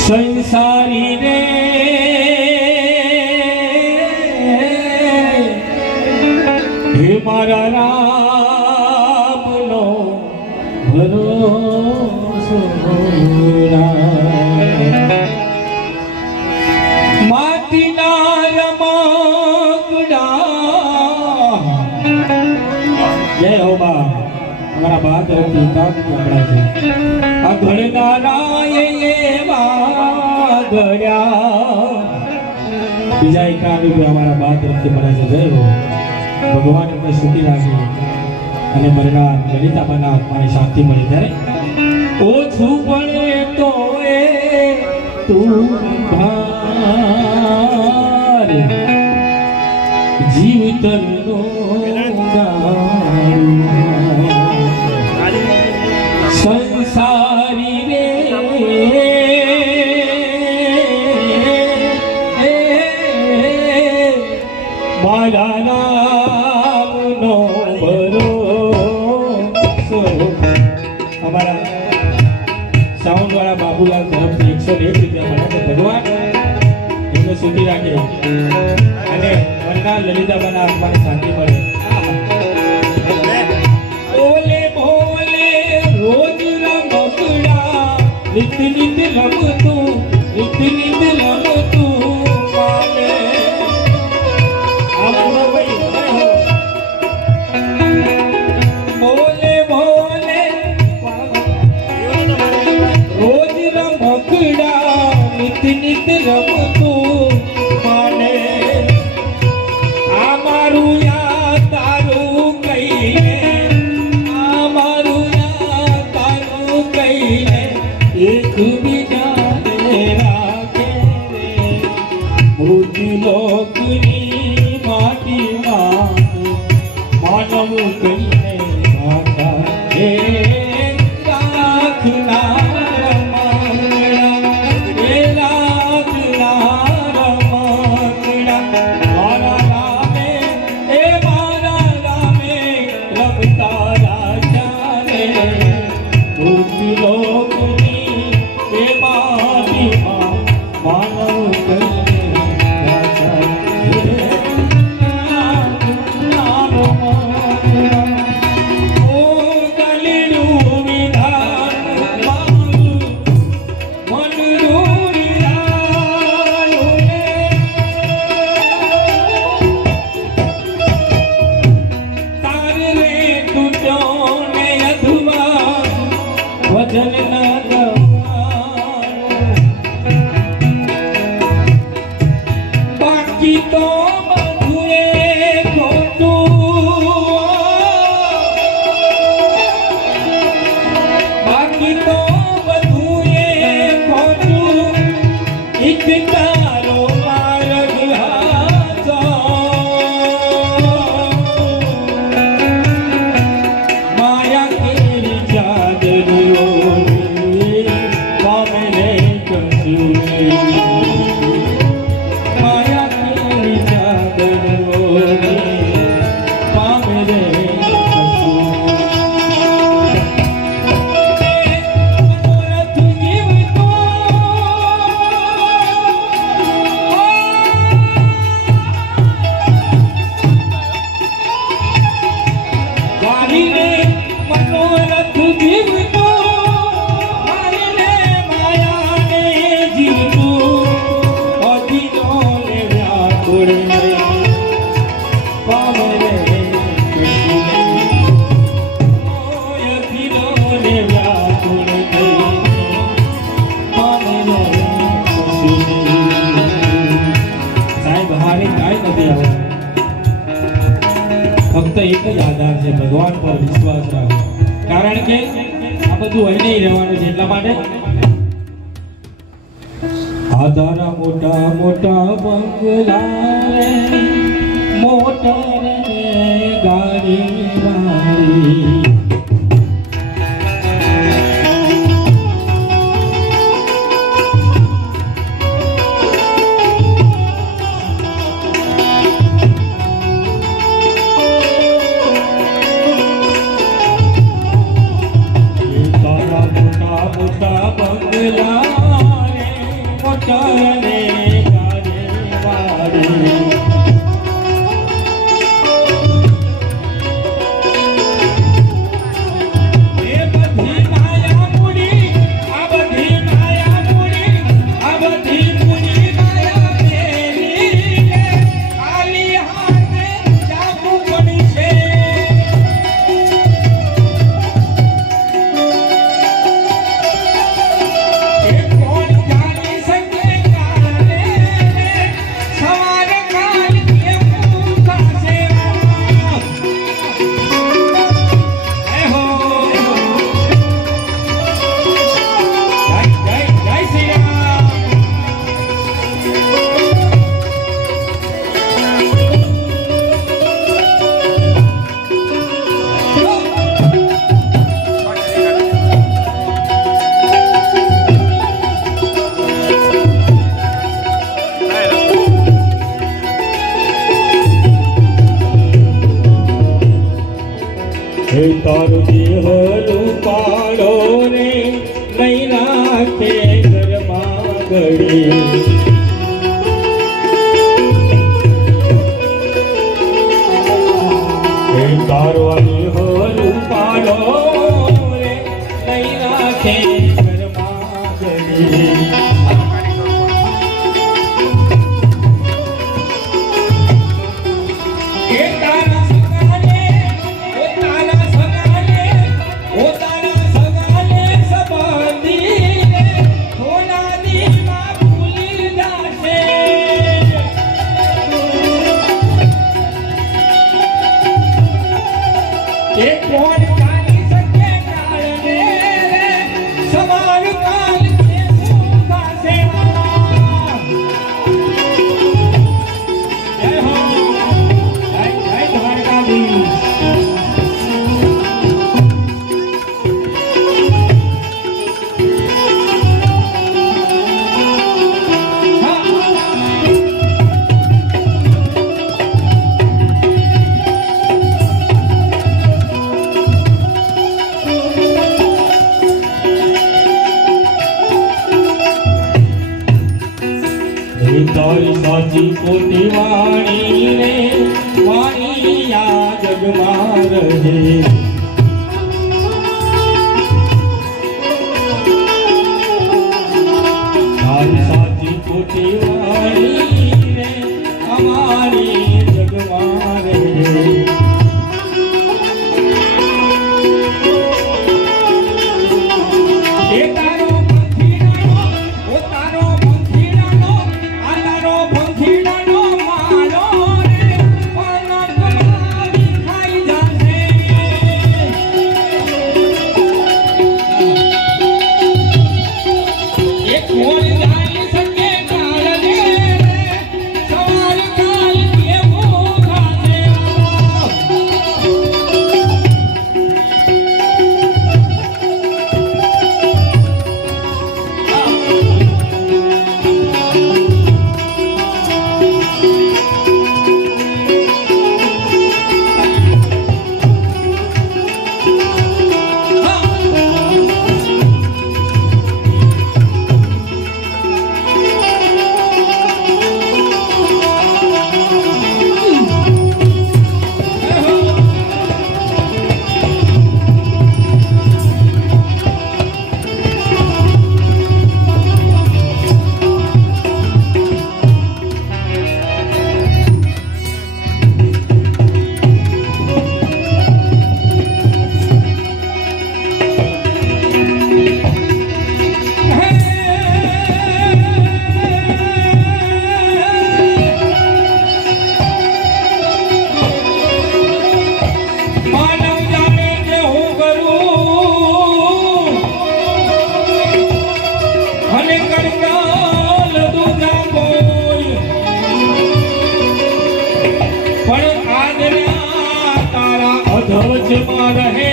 સંસારી રે હે મારા રામનો ભરોસો માટીના રમકડા જય હો બા અમારા બા તરફથી કામ કપડા છે આ ઘડનારા એવા ઘડ્યા બીજા એક રૂપિયા અમારા બા તરફથી મળે છે જય હો ભગવાન એમને સુખી રાખે અને મરનાર લલિતાબાના આત્માને શાંતિ મળે ત્યારે ઓછું પડે તો એ તું ભાર જીવતરનો સંસારી રે મારા નામનો ભરોસો અમારા સાઉન્ડ વાળા બાબુલાલ તરફથી 101 રૂપિયા મળે છે ભગવાન એમને સુખી રાખે અને મનના લલિતાબાના આત્માને શાંતિ મળે ઓલે બોલે રોજ રમકડા નિત નિત રમતું નિત નિત રમતું માને બોલે બોલે રોજ રમકડા નિત નિત રમતું માને આ મારું યાદ તારું કહીને આ મારું યાદ તારું કહીને એક બીજાને રાખે રે મૃત્યુ લોકની માટીમાં માનવ કહીને માતા હે રાખનાર મંગળા હે રાખનાર મંગળા મારા રામે હે મારા રામે રમતા રાજા રે મૃત્યુ લોકની હે માટીમાં માનવ કહીને રાજા હે રાખનાર મંગળા ઓ ગલીનું વિધાન મારું મન રૂરિયાયું રે તારે રે તૂટ્યો ને અધુવા ભજન ન ગવાનું બાકી તો બધું એ ખોટું બાકી તો બધું એ ખોટું એક તારો માર્ગ હાચો માયા કેરી ચાદરીઓ પામે રે કશું માયા કેરી ચાદરીઓ પામે રે કશું મનોરથ જીવતો ગાડીને મનોરથ જીવતો મારીને માયાને જીવતું અધીનો ને વ્યાકુળ પામે રે કશું અધીનો ને વ્યાકુળ પામે રે કશું સાહેબ હારી કાંઈ નથી આવે ફક્ત એક જ આધાર છે ભગવાન પર વિશ્વાસ રાખો કારણ કે આ બધું અહીં નહીં રહેવાનું છે એટલા માટે આધારા મોટા મોટા બંગલા રે મોટર રે ગાડી વાળી હે તારો દેહ રૂપાળો રે નહીં રાખે ઘરમાં ઘડી હે તારો દેહ રૂપાળો રે નહીં રાખે ઘરમાં ઘડી તારી સાચી પોતી વાણી રે વાણી આ જગમાં રહે તારી સાચી પોતી વાણી રે અમારી જગમાં રહે ધવજમાં રહે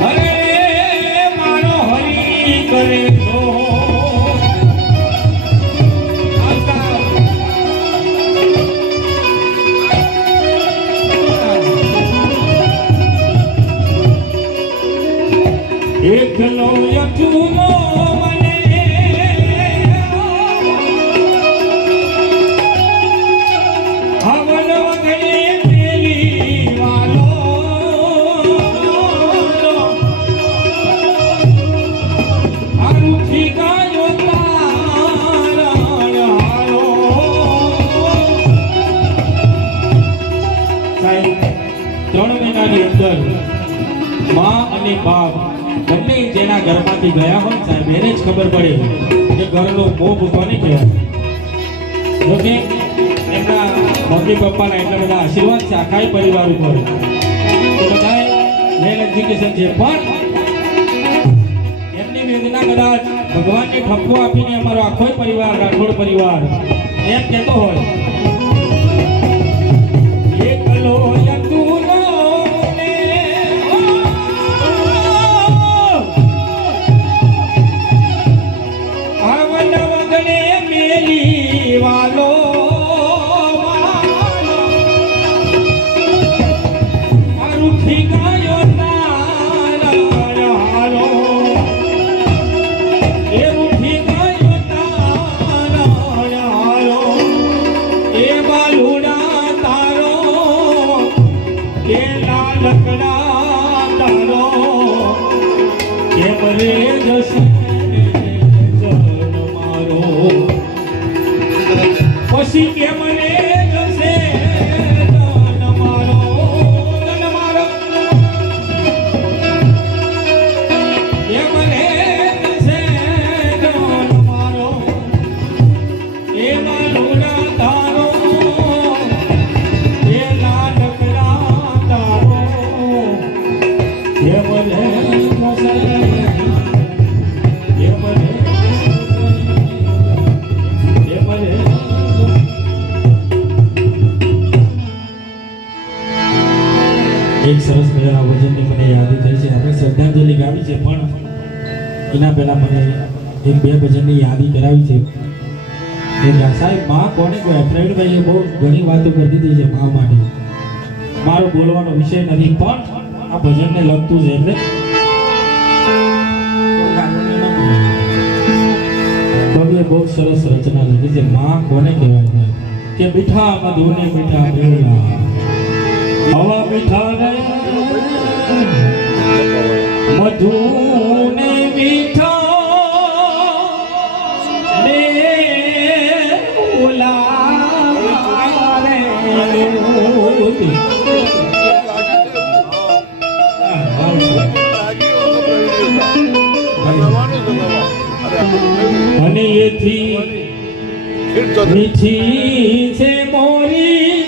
હરે મારો હરી કરે તો એકલો યજુનો માં અને બાપ બંને જેના ઘરમાંથી ગયા હોય સાહેબ એને જ ખબર પડે કે ઘરનો ભોગ કોને કહેવાય. જોકે એમના મમ્મી પપ્પાના એટલા બધા આશીર્વાદ છે આખા પરિવાર ઉપર, તો બધાએ વેલ એજ્યુકેશન છે, પણ એમની વેદના કદાચ ભગવાનને ઠપકો આપીને અમારો આખો પરિવાર રાઠોડ પરિવાર એમ કહેતો હોય એકલો વાલો કેમ રે જશે જન મારો પછી કેમ રે જશે જન મારો જન મારો કેમ રે જશે જન મારો એ માલુના તારો એ નાનકડા તારો કેમ રે જશે કેમ રે કેમ રે એક સરસ મજાના ભજનની મને યાદ થઈ છે. આપણે શ્રદ્ધાંજલિ ગાવી છે પણ એના પહેલા મને એક બે ભજનની યાદી કરાવી છે. સાહેબ માં કોને કહેવાય? ફ્રેન્ડભાઈએ બહુ ઘણી વાતો કરી દીધી છે માં માટે. મારો બોલવાનો વિષય નથી પણ આ ભજનને લગતું છે એટલે કવિએ બહુ સરસ રચના લખી છે. માં કોને કહેવાય કે મીઠા મધુને મીઠા મેળા હવા મીઠા ને મધુ ને મીઠા ને ઓલા રે અને એથી મીઠી છે મોરી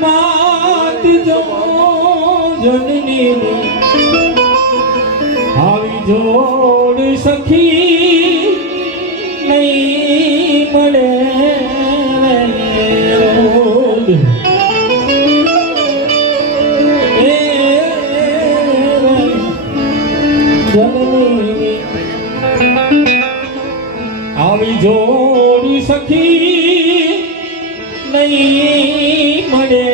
માત જો જનની આવી જોડ સખી નહીં મળે આવી જોડી સખી નહીં મળે.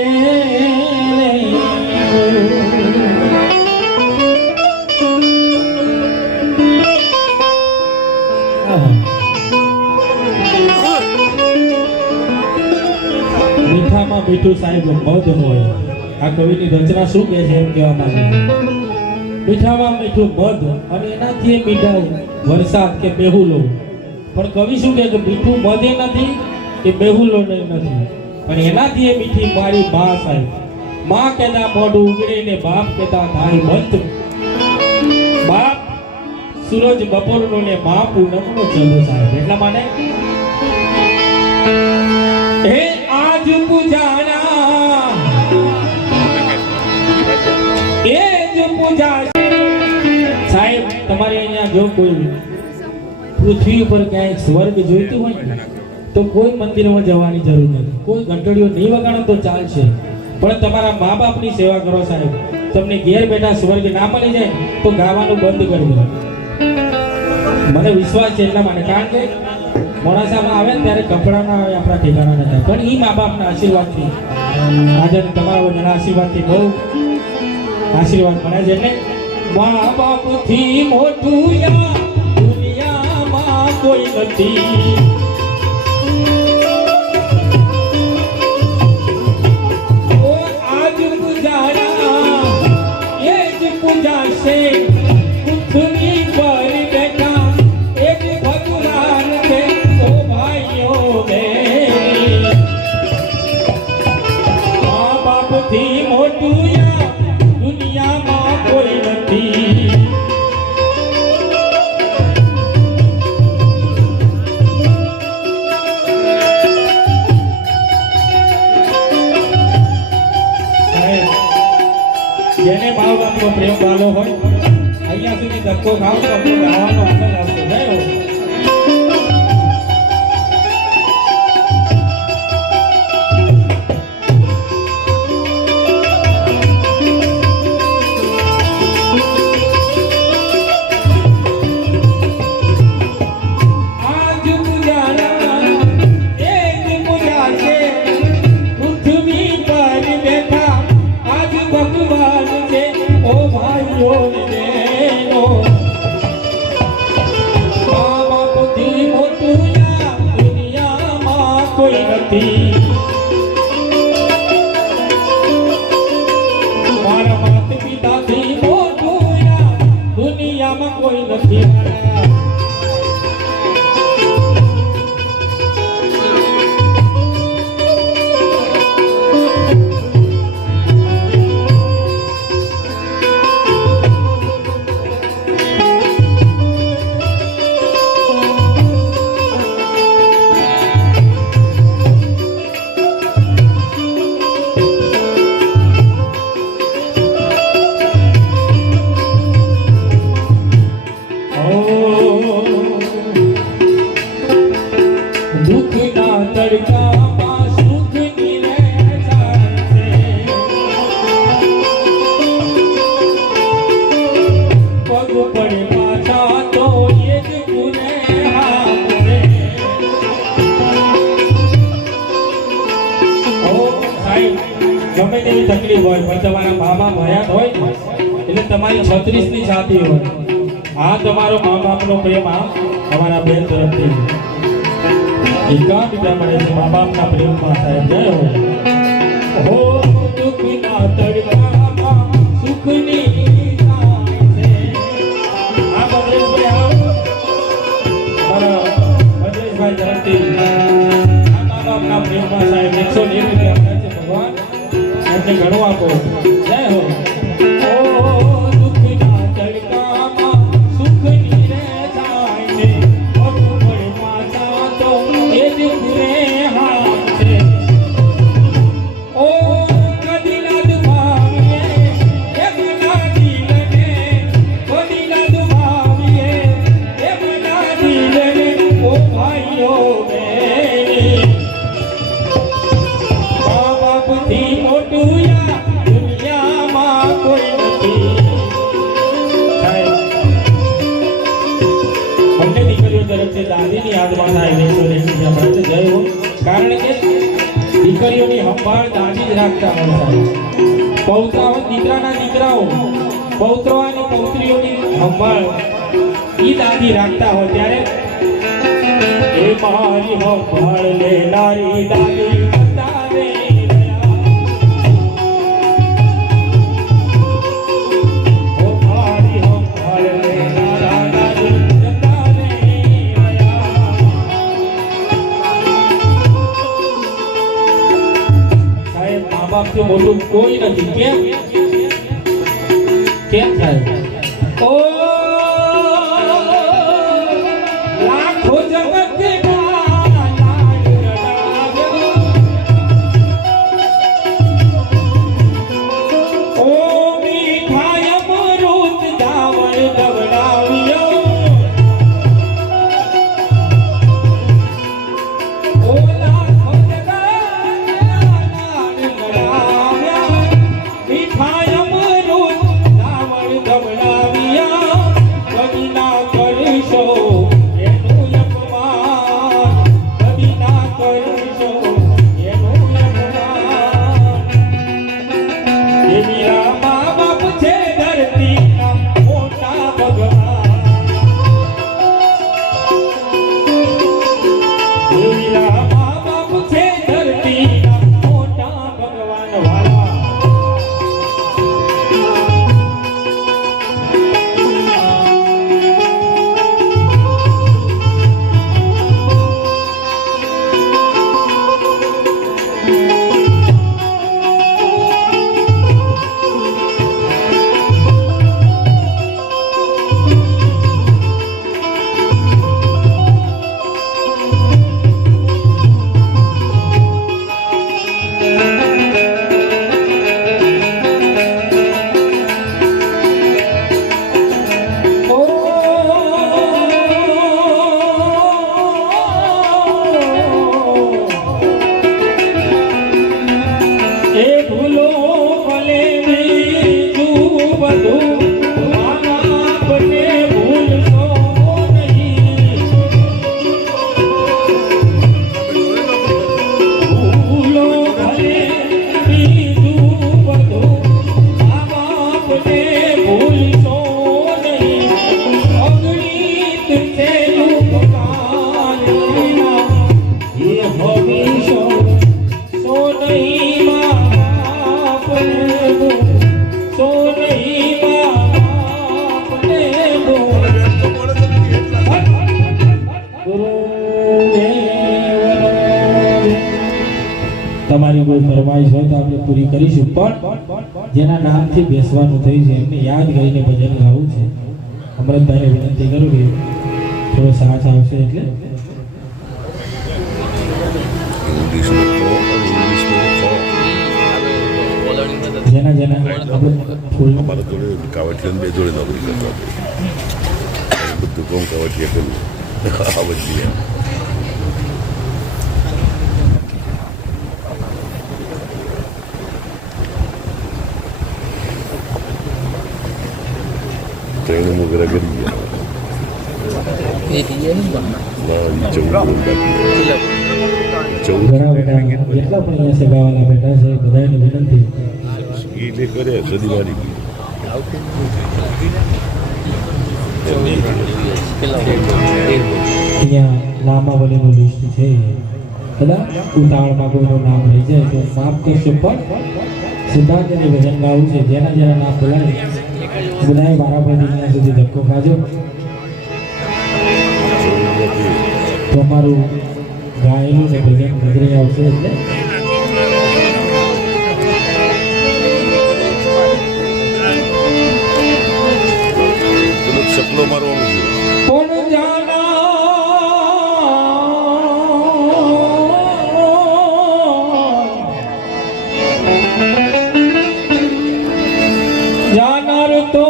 મીઠામાં મીઠું સાહેબ મધ હોય. આ કવિની રચના શું કહે છે એમ કહેવા માંગે. મીઠામાં મીઠું મધ અને એનાથી મીઠા વરસાદ કે બેહુલો. પણ કવિ શું કહે કે મીઠું મધ એ નથી કે બેહુલો નથી પણ એનાથી મીઠી મારી બા સાહેબ. માં કેતા મોઢું ઉગડે ને બાપ કેતા થાય બંધ. બાપ સૂરજ બપોરનો ને મા પૂનમનો ચંદ્ર સાહેબ. એટલા માટે હે આજ પૂજાના એ જ પૂજા સાહેબ. તમારે અહીંયા જો કોઈ પૃથ્વી ઉપર ક્યાંય સ્વર્ગ જોઈતું હોય ને તો કોઈ મંદિરમાં જવાની જરૂર નથી. કોઈ ઘંટડીઓ નહીં વગાડો તો ચાલશે પણ તમારા મા બાપની સેવા કરો સાહેબ. તમને ઘેર બેઠા સ્વર્ગ ના મળી જાય તો ગાવાનું બંધ કરી દો. મને વિશ્વાસ છે એટલા માટે. કારણ કે મોડાસામાં આવે ને ત્યારે કપડા ના આવે આપણા ઠેકાણા નથી પણ એ મા બાપના આશીર્વાદથી આજે તમારા બધાના આશીર્વાદથી બહુ આશીર્વાદ મળે છે. એટલે મા બાપથી મોટું દુનિયામાં કોઈ નથી. આજ પૂજાના એ જ પૂજાશે પૃથ્વી પર બેઠા એક ભગવાન છે ઓ ભાઈઓ બેન. મા બાપથી મોટું દુનિયામાં કોઈ નથી. જેને મા બાપનો પ્રેમ વાલો હોય અહીંયા સુધી ધક્કો ખાવ તો ગાવાનો આનંદ આવશે. નહીં કોઈ નથી. મારા માતા પિતાથી મોટું દુનિયામાં કોઈ ગમે તેવી તકલીફ હોય પણ તમારા મા બાપ હયાત હોય ને, એટલે તમારી 36 ની છાતી હોય. આ તમારો મા બાપનો પ્રેમ આ તમારા બેન તરફથી એકાંત મળે છે મા બાપના પ્રેમમાં. સાહેબ જય હો. દુઃખના તડકામાં સુખની આ ભદ્રેશભાઈ તરફથી આ મા બાપના પ્રેમમાં સાહેબ 101 રૂપિયા છે. ભગવાન એમને ઘણું આપો. જય હો. દુઃખના તડકામાં સુખની રે થાય ને તો એ દુઃખ રે હા છે. ઓ કદી ના દુભાવીએ એ મના દિલને, કદી ના દુભાવીએ એ મના દિલને. ઓ ભાઈઓ બેની મા બાપથી મોટું યા દુનિયામાં કોઈ નથી. અમને દીકરીઓ તરફથી દાદીની યાદમાં થાય 101 રૂપિયા મળે છે. જય હો. કારણ કે દીકરીઓની સંભાળ દાદી જ રાખતા હોય સાહેબ. પૌત્રાઓ દીકરાના દીકરાઓ પૌત્રો અને પૌત્રીઓની સંભાળ ઈ દાદી રાખતા હોય ત્યારે એ મારી સંભાળ લેનારી દાદી બતાવે રહ્યા. ઓ મારી સંભાળ લેનારા દાદી બતાવે રહ્યા. સાહેબ મા બાપથી મોટું કોઈ નથી. કેમ કેમ સાહેબ? ઓ લાખો જગત તમારી કોઈ ફરમાઈશ હોય તો આપણે પૂરી કરીશું. પણ જેના નામથી બેસવાનું થયું છે એમને યાદ કરીને ભજન ગાવું છે. અમૃતભાઈને વિનંતી કરું કે થોડો સાથ આવશે એટલે જેના જેના આપણે ફૂલ અમારા જોડે કાવઠિયા બે જોડે નોકરી કરતા બધું કામ કાવઠિયા કર્યું આવડતી ટ્રેન વગેરે કરી ગયા. ઘણા બધા જેટલા પણ અહીંયા સેવાવાલા બેઠા છે બધાને વિનંતી ગીત એ કરે સદીવાળી અહીંયા નામાવલીનું લિસ્ટ છે કદાચ ઉતાવળમાં કોઈનું નામ રહી જાય તો માફ કરશો પણ સિદ્ધાંતને ભજન ગાવું છે જેના જેના નામ બોલાય બધાએ મારા પર અહીંયા સુધી ધક્કો ખાજો તો અમારું ગાયેલું ને ભજન નજરે આવશે એટલે સપલો મારવાનું છે કોણ જાના જાનર તો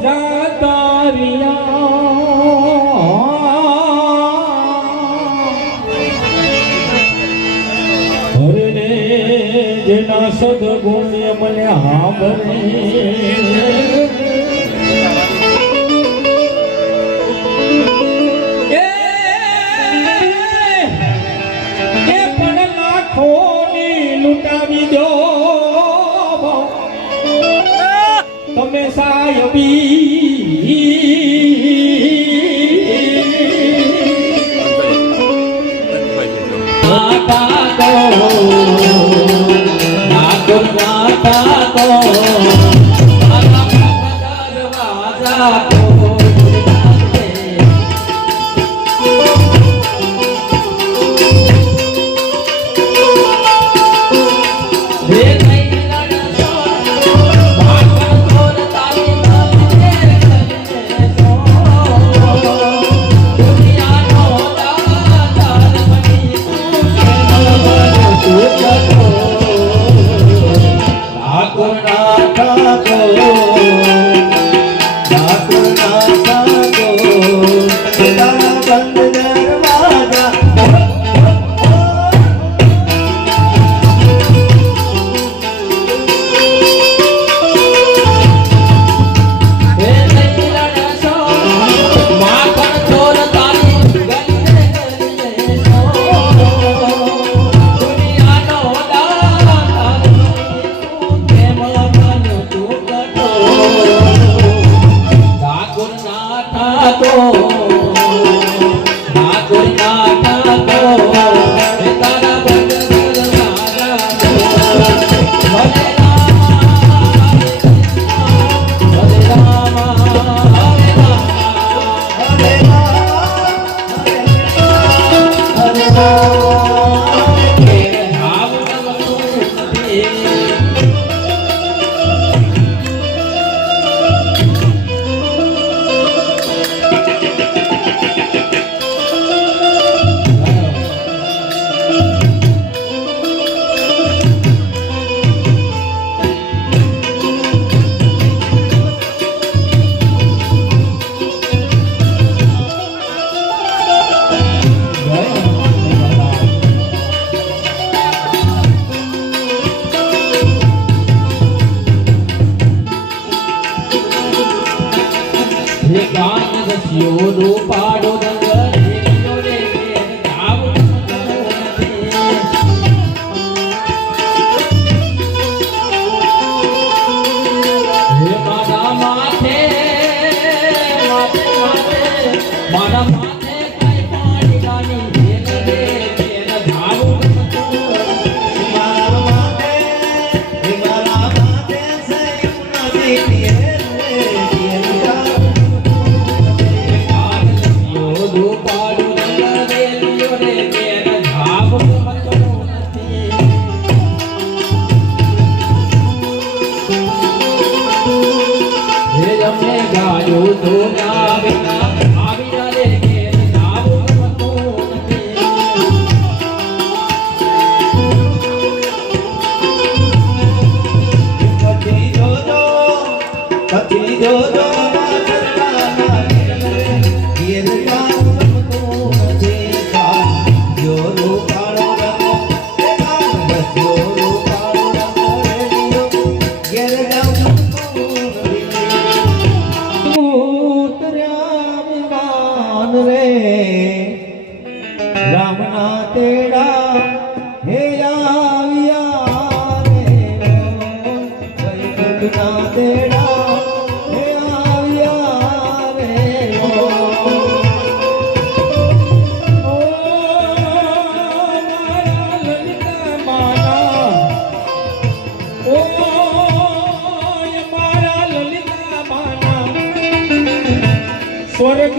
જાતા રિયા હરને જેના સદગુણ્ય મને હાંભળે લૂંટાવી દો તમે સાયબી માતા તો નાગર માતા તો માતા તો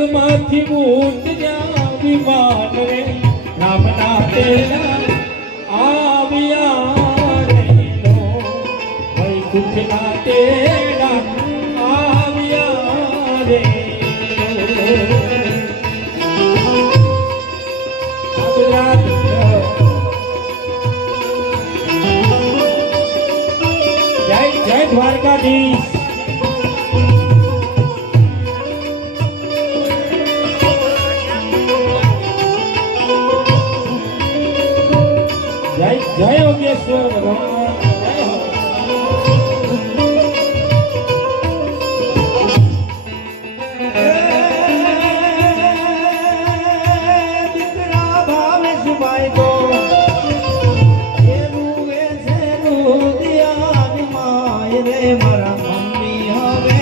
સ્વર્ગમાંથી મૂર્તિયા વિમાન રે રામના તેરા આવ્યા રે લો વૈકુંઠના તેરા આવ્યા રે ગુજરાત જય જય દ્વારકાધીશ જય જય યોગેશ્વર ભગવાન જય હો દીકરા ભાવેશભાઈ તો એનું વેસેનું ધ્યાન માય રે મારા મમ્મી હવે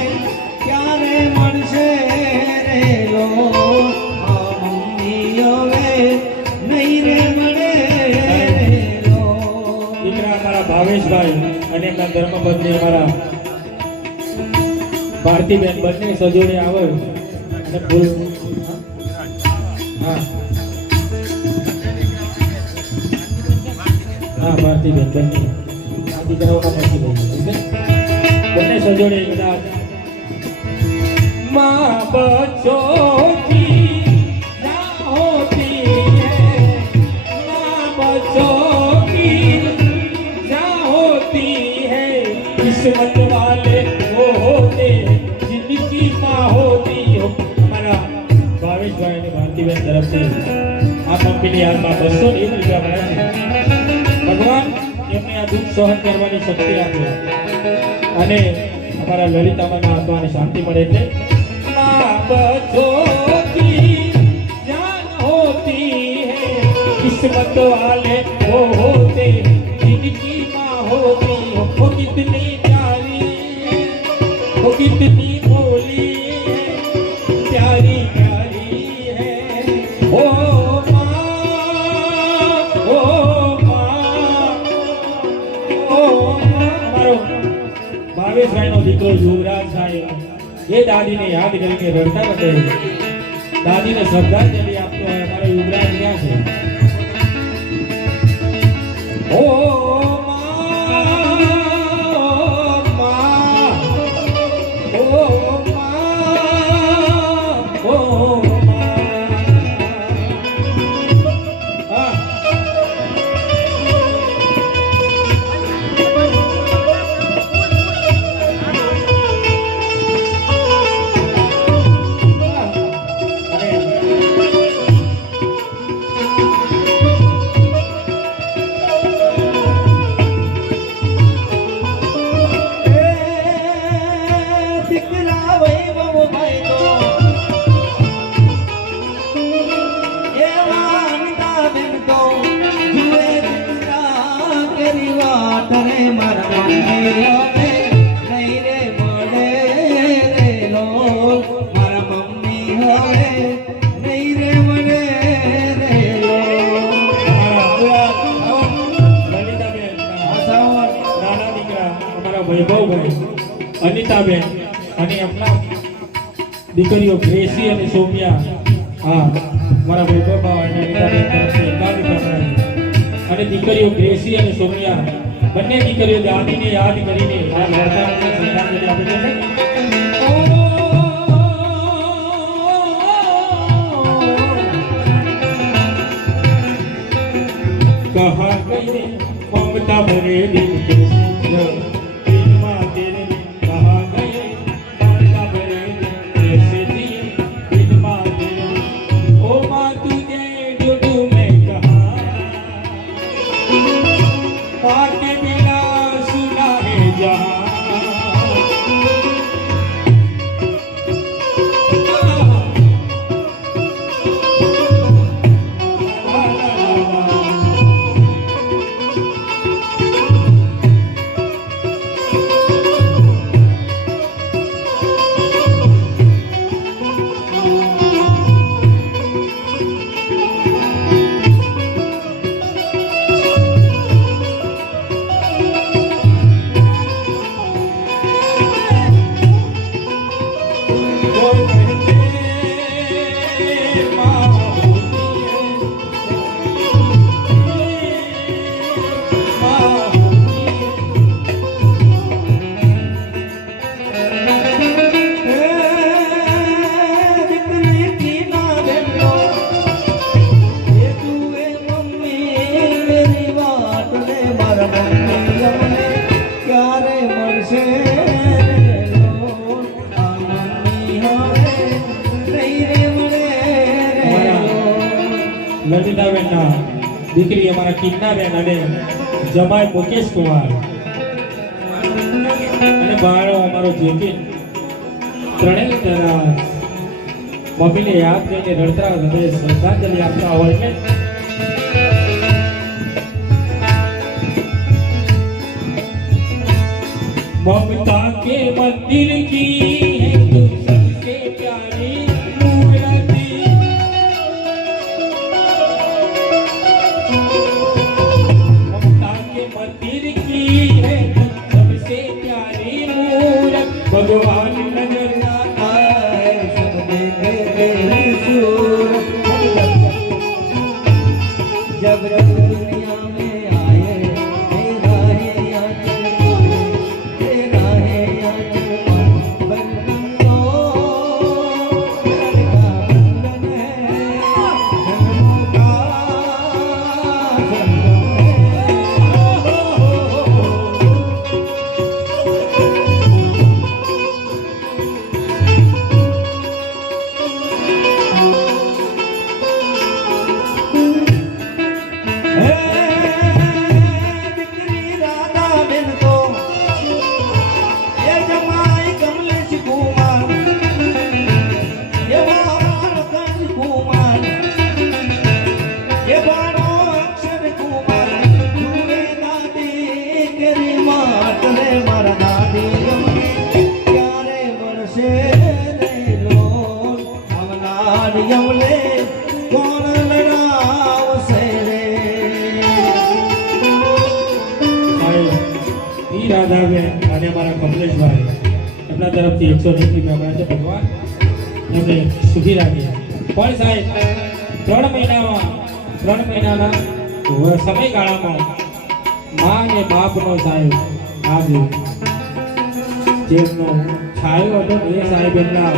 ક્યારે મળશે રે લો આ મમ્મી હવે નહીં રે મળે રે લો દીકરા અમારા ભાવેશભાઈ અને એમના ધર્મપત્ની અમારા ભારતીબેન બંને સજોડે આવે અને ફૂલ હા હા ભારતીબેન બંને આ દીકરાઓના પછી બંને સજોડે કદાચ माँ बच्चों की ना होती है माँ बच्चों की ना होती है किस्मत वाले वो होते जिनकी माँ होती हो हमारा भावेशભાઈ અને ભારતીબેન તરફથી આ કંપની હાલમાં 201 રૂપિયા મળે છે ભગવાન એમને આ દુઃખ સહન કરવાની શક્તિ આપે અને हमारा ललितामाના આત્માને શાંતિ મળે એટલે माँ बच्चों की जान होती है किस्मत वाले वो होते जिनकी माँ होती हो वो कितनी प्यारी वो कितनी भोली है प्यारी प्यारी है ओ हमारो ભાવેશભાઈનો દીકરો યુવરાજ સાહેબ એ દાદીને યાદ કરીને રડતા હતા દાદીને શ્રદ્ધાંજલિ આપતો હોય અમારો યુવરાજ ક્યાં છે ઓ દીકરા વૈભવભાઈ તો એવા અનિતાબેન તો જુએ દીકરા કેરી વાટ રે મારા મમ્મી હવે નહીં રે મળે રે લો મારા મમ્મી હવે નહીં રે મળે રે લો લલિતાબેન નાના દીકરા અમારા વૈભવભાઈ અનિતાબેન અને એમના દીકરીઓ ગ્રેસી અને સોમિયા હા મારા વૈભવભાઈ અને અનિતાબેન તરફથી 51 રૂપિયા અને દીકરીઓ ગ્રેસી અને સોમિયા બંને દીકરીઓ દાદીને યાદ કરીને આ વાર્તાને શ્રદ્ધાંજલિ આપે છે कहा गए ममता भरे दिल के दिल माँ तेरे कहा गए ममता भरे दिल कैसे दिए दिल माँ तेरे ओ माँ तुझे जो तूने कहा माँ के बिना सुना है जहाँ દીકરી અમારા કિન્નાબેન અને જમાઈ મુકેશ કુમાર અને બાળો અમારો જેપી ત્રણેય જણા મમ્મીને યાદ કરીને રડતા હૃદય શ્રદ્ધાંજલિ આપતા હોય છે. ममता के मंदिर की है तू सबसे प्यारी मूर्ति. ममता के मंदिर की है तू सबसे प्यारी मूर्ति. भगवान नजर आता है सब देखे तेरी सूरत. जब जब दुनिया में आए तेरा है आंचल, तेरा है आंचल बंधन को लड़का बंधन है, जन्मों का बंधन है. દીકરી રાધાબેન તો એ જમાઈ કમલેશ કુમાર, એવા બાળકન કુમાર, એ બાળો અક્ષર કુમાર. જુએ દાદી કેરી માત રે મારા દાદી અમને ક્યારે મળશે રે લોલ. આવનાર યમલે કોણ લડાવશે રે. ઈ રાધાબેન અને અમારા કમલેશભાઈ એમના તરફથી 100 રૂપિયા મળ્યા છે. ભગવાન એમને સુખી રાખે. પણ સાહેબ 3 મહિનાના સમયગાળામાં મા અને બાપનો સાહેબ આ જેમનો છાયો હતો ને એ સાહેબ એમના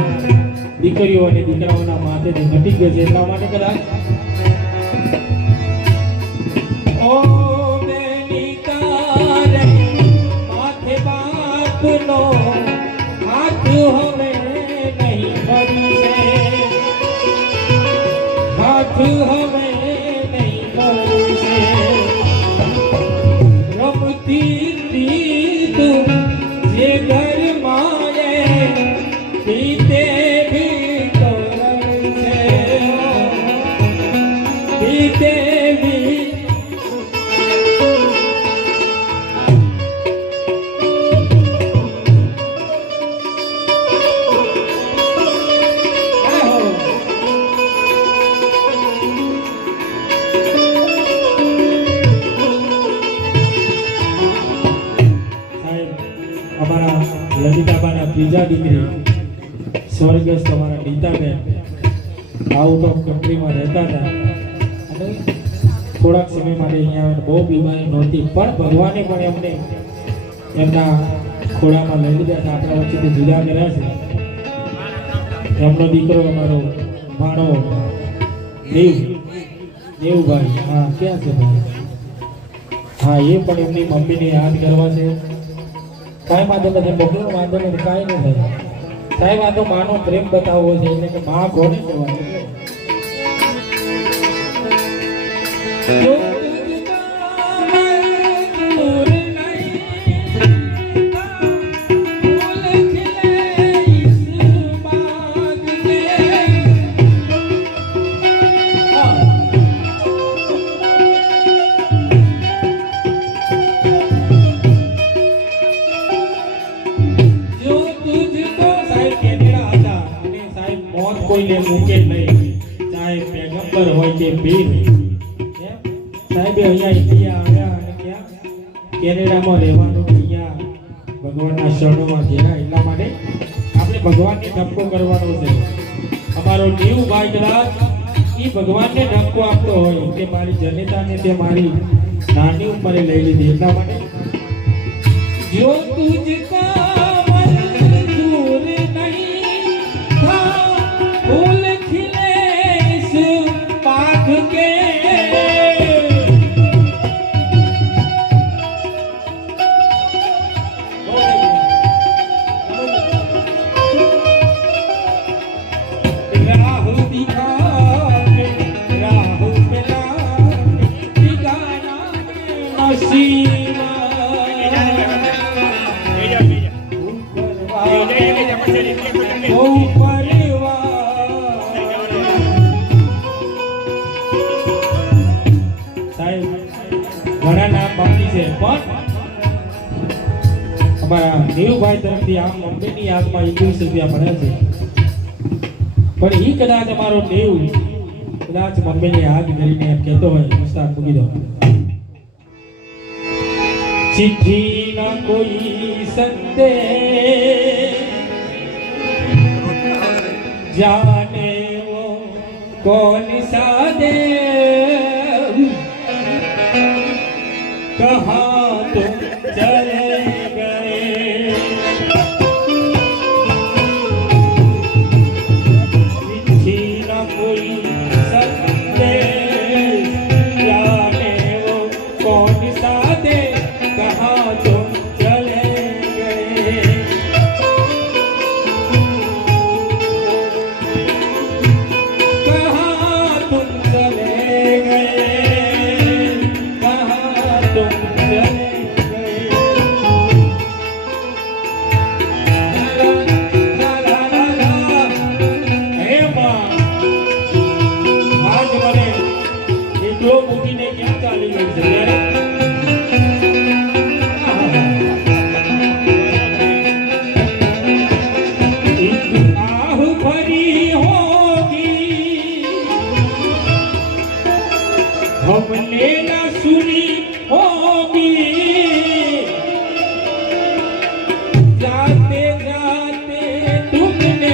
દીકરીઓ અને દીકરાઓના માથેથી ઘટી ગયો છે. એટલા માટે કદાચ ઓ બેની તારે માથે બાપનો હાથ હવે નહીં ભરશે, હાથ હવે નહીં ભરશે. રમતી હતી તું જે ઘરમાં એ પીતે ભી કરશે, પીતે ભી. અમારા લલિતાબાના ત્રીજા દીકરી સ્વર્ગસ્થ અમારા નીતાબેન આઉટ ઓફ કન્ટ્રીમાં રહેતા હતા અને થોડાક સમય માટે અહીંયા બહુ બીમારી નહોતી, પણ ભગવાને પણ એમને એમના ખોળામાં લઈ લીધા હતા. આપણા વચ્ચેથી જુદા કર્યા છે. એમનો દીકરો અમારો ભાણો દેવભાઈ, હા ક્યાં છે ભાઈ? હા એ પણ એમની મમ્મીને યાદ કરવા છે. કાંઈ વાંધો નથી, મોકલો વાંધો નથી, કાંઈ નહીં થાય સાહેબ. આ તો માનો પ્રેમ બતાવવો છે એટલે કે મા કોને કહેવાય. કોઈને મૂકે નહીં, ચાહે પેગમ્બર હોય કે પીર. સાહેબ અહીંયા ઇન્ડિયા આવ્યા અને ક્યાં કેનેડામાં રહેવાનું, અહીંયા ભગવાનના શરણોમાં ઘેરા. એટલા માટે આપણે ભગવાનને ઠપકો કરવાનો છે. અમારો નીવભાઈ કદાચ એ ભગવાનને ઠપકો આપતો હોય કે મારી જનતાને તે મારી નાની ઉંમરે લઈ લીધી. એટલા માટે જો તુજકા મંજૂર નહીં થા फूल खिले इस पाख के, राह दिखा के राह मिला ઘણા નામ બાકી છે પણ અમારા દેવભાઈ તરફથી આમ મમ્મીની યાદમાં 21 રૂપિયા મળ્યા છે પણ ઈ કદાચ અમારો દેવ કદાચ મમ્મીને યાદ કરીને એમ કહેતો હોય ઉસ્તાદ મૂકી દો चिट्ठी ना कोई संदेश जाने वो कौन सा दे कहाँ तुम चले गए चिट्ठी ना कोई संदेश जाने वो कौन सा दे कहाँ तुम चले गए कहाँ तुम चले गए कहाँ तुम चले गए ला ला ला ला हे माँ आज મને એકલો મૂકીને ક્યાં ચાલી ગઈ છે યાર हमने न सुनी होगी जाते जाते तुमने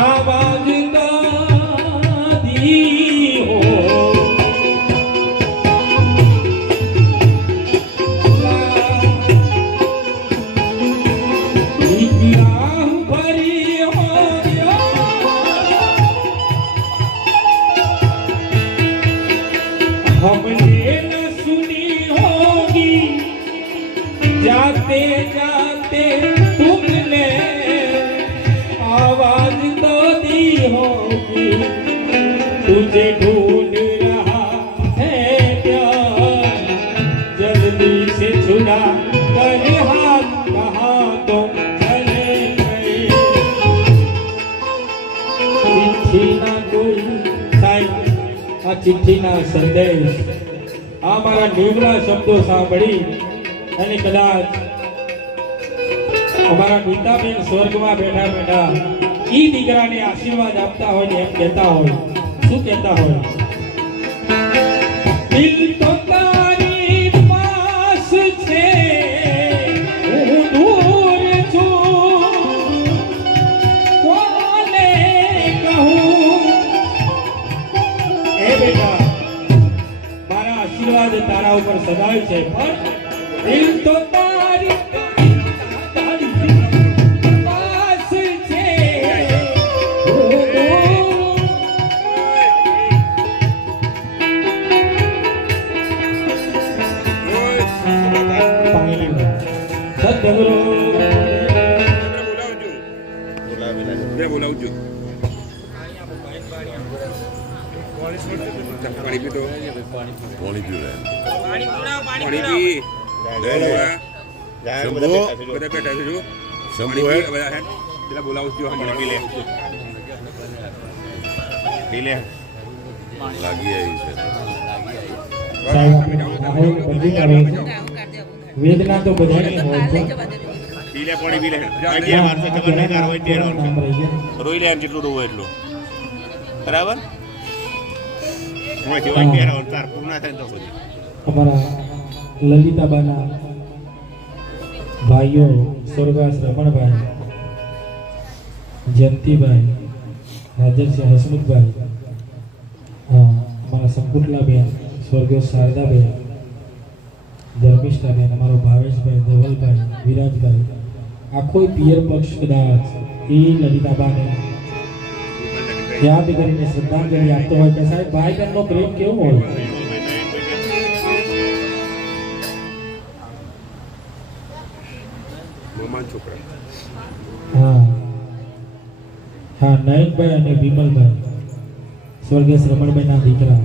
आवाज तो दी हो राह भरी हो हमने न सुनी होगी जाते जाते तुमने आवाज तो दी होगी तुझे ढूंढ रहा है प्यार जल्दी से छुड़ा कर हाथ कहाँ तुम चले गए चिट्ठी ना कोई साई આ ચિઠ્ઠીના સંદેશ આ મારા નિવડા શબ્દો સાંભળી અને કદાચ અમારા પિતાબેન સ્વર્ગમાં બેઠા બેઠા ઈ દીકરાને આશીર્વાદ આપતા હોય ને એમ કહેતા હોય શું કહેતા હોય દિલ તો તારી પાસ છે હું દૂર છું કોને કહું એ બેટા મારા આશીર્વાદ તારા ઉપર સદાય છે પણ દિલ તો તારી પાસ છે સદગુરુ બોલાવજો પાણી પીતો પાણી પીવું શંભુ પેલા બોલાવું છું લાગી આવી છે વેદના તો બધાની હોય છે પીલે પાણી પીલે રોઈ લે એમ જેટલું રોવું એટલું બરાબર અમારા લલિતાબાના ભાઈઓ સ્વર્ગવાસ રમણભાઈ જયંતિભાઈ હાજર છે હસમુખભાઈ અમારા સંકુટલાબેન સ્વર્ગીય શારદાબેન ધર્મિષ્ઠાબેન અમારો ભાવેશભાઈ ધવલભાઈ વિરાજભાઈ આખો પિયર પક્ષ કદાચ એ લલિતાબાને યાદ કરીને શ્રદ્ધાંજલિ આપતો હોય કે સાહેબ ભાઈ બહેનનો પ્રેમ કેવો હોય હા હા નયનભાઈ અને વિમલભાઈ સ્વર્ગીય રમણભાઈના દીકરા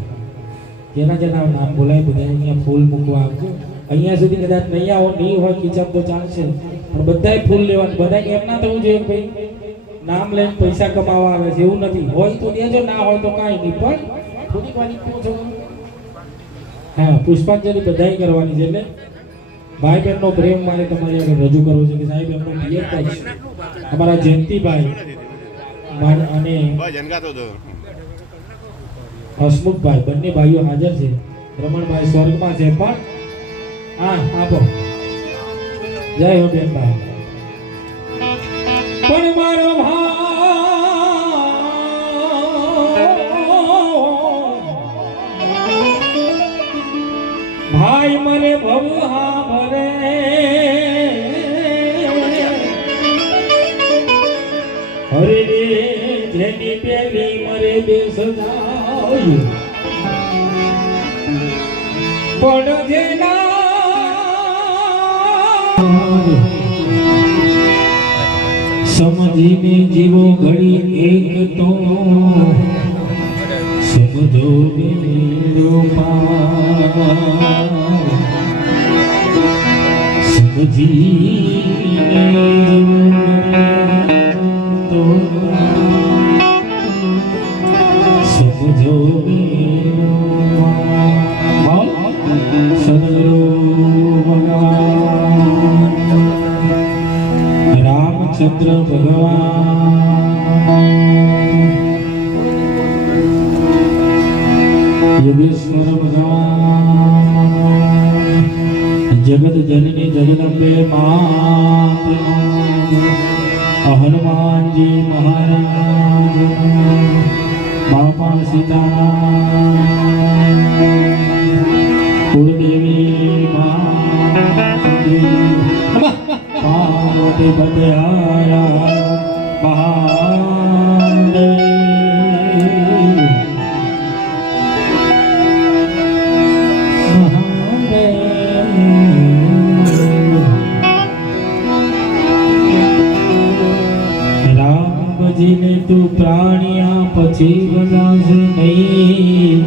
જેના જેના નામ બોલાય બધા અહીંયા ફૂલ મૂકવા આવજો. અહીંયા સુધી કદાચ નહીં આવો નહીં હોય ખીચામ તો ચાલશે, પણ બધાય ફૂલ લેવાનું. બધાય એમ ના થવું જોઈએ કે ભાઈ નામ લઈને પૈસા કમાવા આવે છે, એવું નથી. હોય તો દેજો, ના હોય તો કાંઈ નહીં, પણ થોડીક વાર પૂછો. હા, પુષ્પાંજલિ બધાય કરવાની છે. એટલે ભાઈ બહેનનો પ્રેમ મારે તમારી આગળ રજૂ કરવો છે કે સાહેબ એમનો પિયર છે અમારા જયંતિભાઈ અને હસમુખભાઈ, બંને ભાઈઓ હાજર છે. રમણભાઈ સ્વર્ગમાં છે, પણ હા આપો. જય હો બેનભાઈ. પણ મારો ભાઈ મને ભવહા ભરે હરે જેની પેલી મરે બે સજાય પણ જેના સમજીને જીવો ઘડી એક તો સમજો મેરો સમજીને તો સમજો રામચંદ્ર ભગવાન યોગેશ્વર ભગવાન જગત જનની જગદંબે માત હનુમાનજી મહારાજ બાપા સીતારામ કુળદેવી પાર્વતી પતિહારા મહાદેવ રામજીને તું પ્રાણિયા પછી બજાશે નહીં.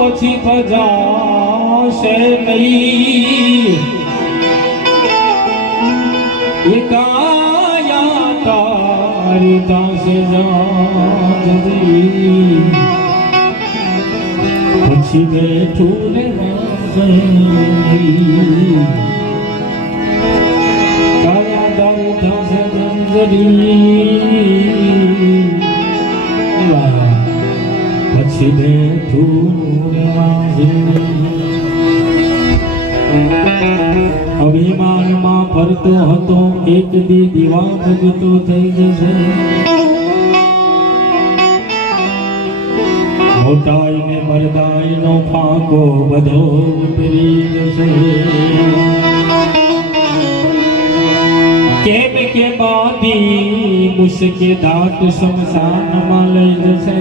પછી ખજાશે નહીં. એકાયા તારી તાસે જાજરી પછી બેઠું ને કાયા તારી તાસે જંજરી પછી બેઠું. અભિમાનમાં ફરતો હતો એક દી દીવા ભગતો થઈ જશે. મોટાઈ ને મરદાઈ નો ફાંકો બધો ઉતરી જશે. કેમ કે બાંધી મુશ્કે દાંત શમશાનમાં લઈ જશે.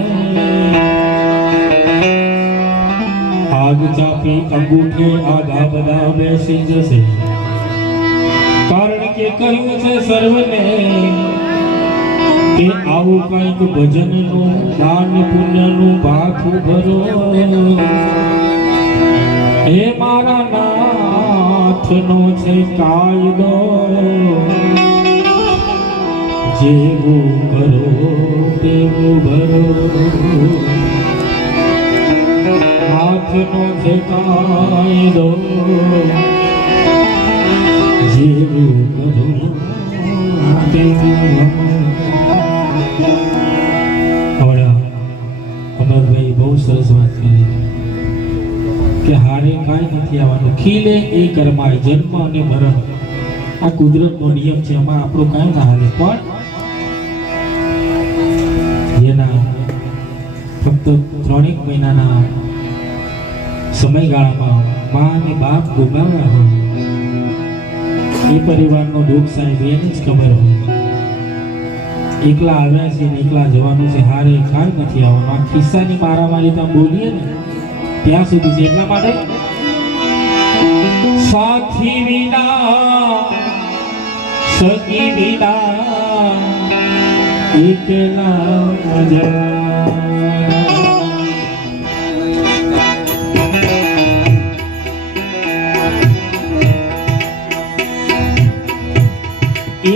આગ ચાપી અંગૂઠે આગા બધા બેસી જશે. કારણ કે કહ્યું છે સર્વને કે આવું કંઈક ભજનનું દાન પુણ્યનું ભાખું ભરો. હે મારા નાથનો છે કાયદો, જેવું ભરો તેવું ભરો. હાથનો છે કાયદો, જેવું કરો તેવું. અમરભાઈ બહુ સરસ વાત કરી કે હારે કાંઈ નથી આવવાનું, ખીલે એ કર્માય. જન્મ અને મરણ આ કુદરતનો નિયમ છે, એમાં આપણું કાંઈ ના હાલે. પણ એના ફક્ત 3 મહિનાના સમયગાળામાં મા અને બાપ ગુમાવ્યા હોય એ પરિવારનો દુઃખ સાહેબ એને જ ખબર હોય. એકલા આવ્યા છે ને એકલા જવાનું છે, હારે કાંઈ નથી આવવાનું. આ ખિસ્સાની મારામારી ત્યાં બોલીએ ને ત્યાં સુધી છે. એટલા માટે સાથી વિના સખી વિના એકલા મજા.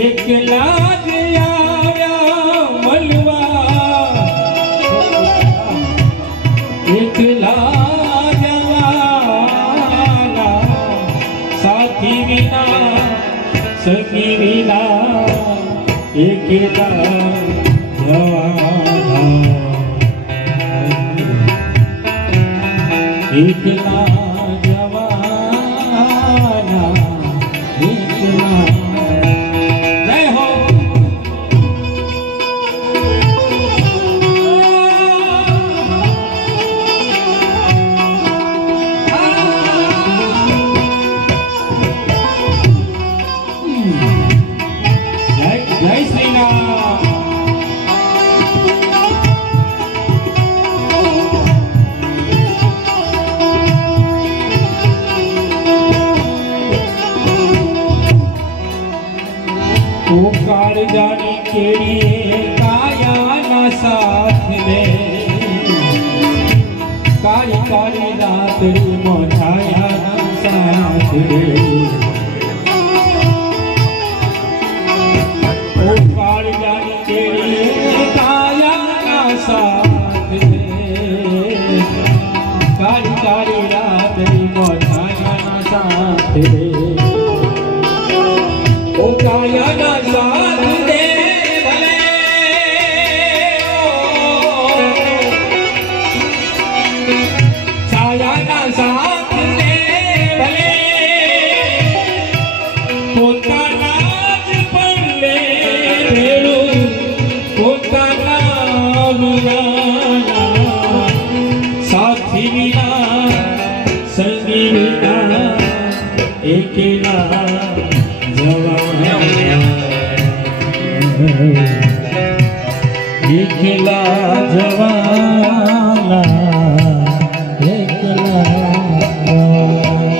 એકલા જ આવ્યા મળવા, એકલા જવાના, સાથી વિના સખી વિના એકલા જવાના, એકલા જવાના, એકલા. જય શ્રી રામ. ઓ કાળજાની કેડીએ કાયાના સાથ દે, કાળી કાળી રાતડી મોઢાયાના સાથ દે. કાળજાની કેડીએ કાયાના સાથ દે, કાળી કાળી રાતડી મોઢાયાના સાથ દે. ઓ કાયાના સાથ દે ભલે, છાયાના સાથ દે ભલે, પોતાના જ પલ્લે ભેળું, પોતાના વિનાના, સાથી વિના સંગી વિના એકલા એકલા જવાના, એકલા.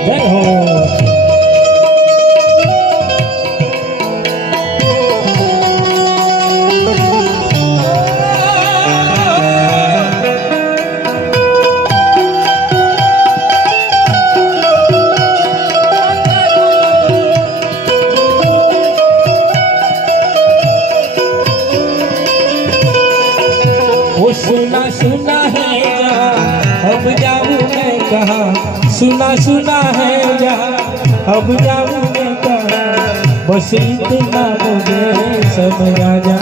જય હો. वो सुना सुना है जहाँ अब जाऊँ मैं कहाँ, सुना सुना है जहाँ अब जाऊँ मैं कहाँ, बस इतना मुझे समझ आ जा.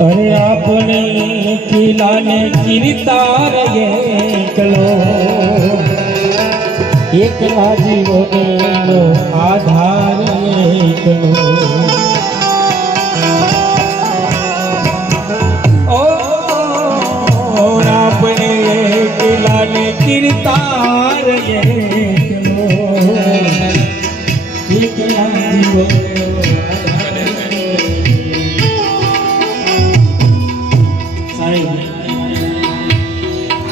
अरे आपने किलाने किरतार एकलो, एकला जीवनेनो आधार एकलो. ओ आपने किलाने किरतार एकलो, एकला जीवनेनो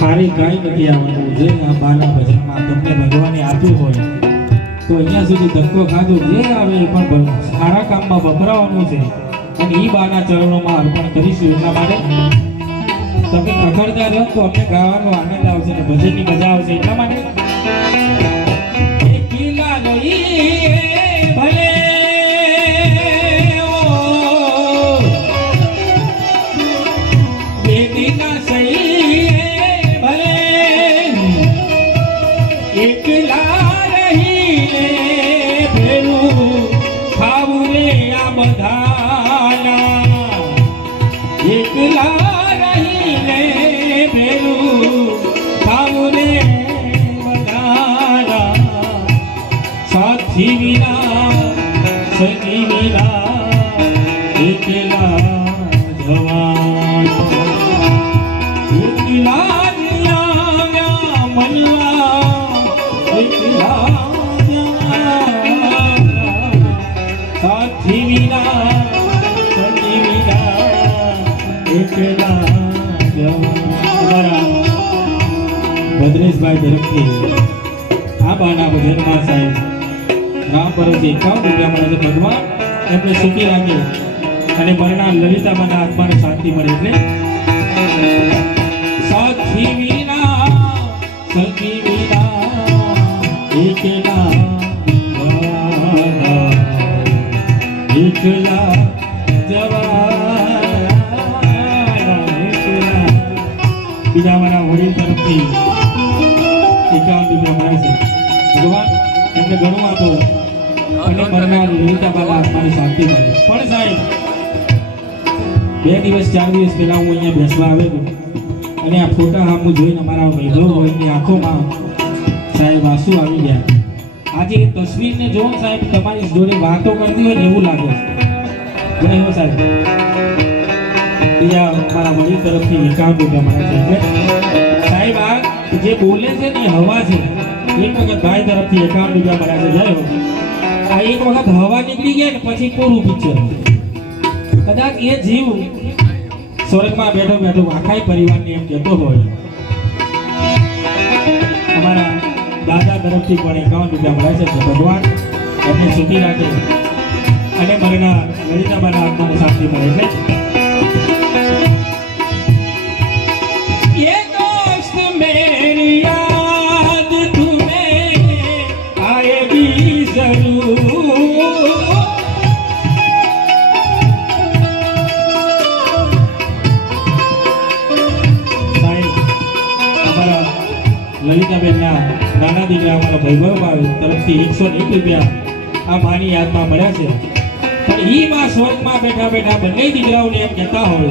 હારી કાંઈ નથી આવવાનું. જે આ બાના ભજનમાં તમને ભગવાને આપ્યું હોય તો અહીંયા સુધી ધક્કો ખાધો જે આવે એ પણ સારા કામમાં વપરાવાનું છે અને એ બાના ચરણોમાં અર્પણ કરીશું. એટલા માટે તમે ખખડતા રહો તો અમને ગાવાનો આનંદ આવશે અને ભજનની મજા આવશે. એટલા માટે એકલા રહીએ ભલે, બેદીના સહી ભલે, એકલા રહીને ભેળ એકલા રહીને ભેલું થાવું રે બધાના સાથી વિના સખી વિના એકલા જવાન એકલા જ્ઞાન્યા મલ્લા એકલા જવાન સાથી વિના સખી વિના એકલા જવાન ભદ્રેશભાઈ તરફથી આ બાના ભજનમાં સાહેબ રામ પરમજી 51 રૂપિયા મળે છે. ભગવાન એમને સુખી રાખે અને મરનાર લલિતામાના આત્માને શાંતિ મળે એટલે સાથી વિના સખી વિના એકલા એકલા જવાન એકલા. બીજા મારા વડીલ તરફથી 51 રૂપિયા મળે છે. ભગવાન એમને ઘણું આપો અને મરનાર લલિતાબાના આત્માને શાંતિ મળે. પણ સાહેબ 2 દિવસ 4 દિવસ પહેલા હું અહીંયા બેસવા આવ્યો હતો અને આ ફોટા સામું જોઈને અમારા વૈભવની આંખોમાં સાહેબ આંસુ આવી ગયા. આજે એ તસવીરને જોઉં સાહેબ તમારી જોડે વાતો કરતી હોય ને એવું લાગે છે. જય હો સાહેબ. બીજા મારા વડીલ તરફથી 51 રૂપિયા મળે છે. એટલે સાહેબ આ જે બોલે છે ને એ હવા છે. એક વખત ભાઈ તરફથી 51 રૂપિયા મળ્યા છે. જય હો. આ એક વખત હવા નીકળી ગયા ને પછી પૂરું પિક્ચર. કદાચ એ જીવ સ્વર્ગમાં બેઠો બેઠો આખા પરિવારને એમ કહેતો હોય અમારા દાદા તરફથી પણ 51 રૂપિયા મળે છે. ભગવાન એમને સુખી રાખે અને મરનાર લલિતાબાના આત્માને શાંતિ મળે છે. ये दोस्त मेरी याद तुम्हें आएगी जरूर. લલિતાબેનના નાના દીકરા અમારા વૈભવભાઈ તરફથી 101 રૂપિયા આ માની યાદમાં મળ્યા છે. પણ ઈ માં સ્વર્ગમાં બેઠા બેઠા બંને દીકરાઓને એમ કહેતા હોય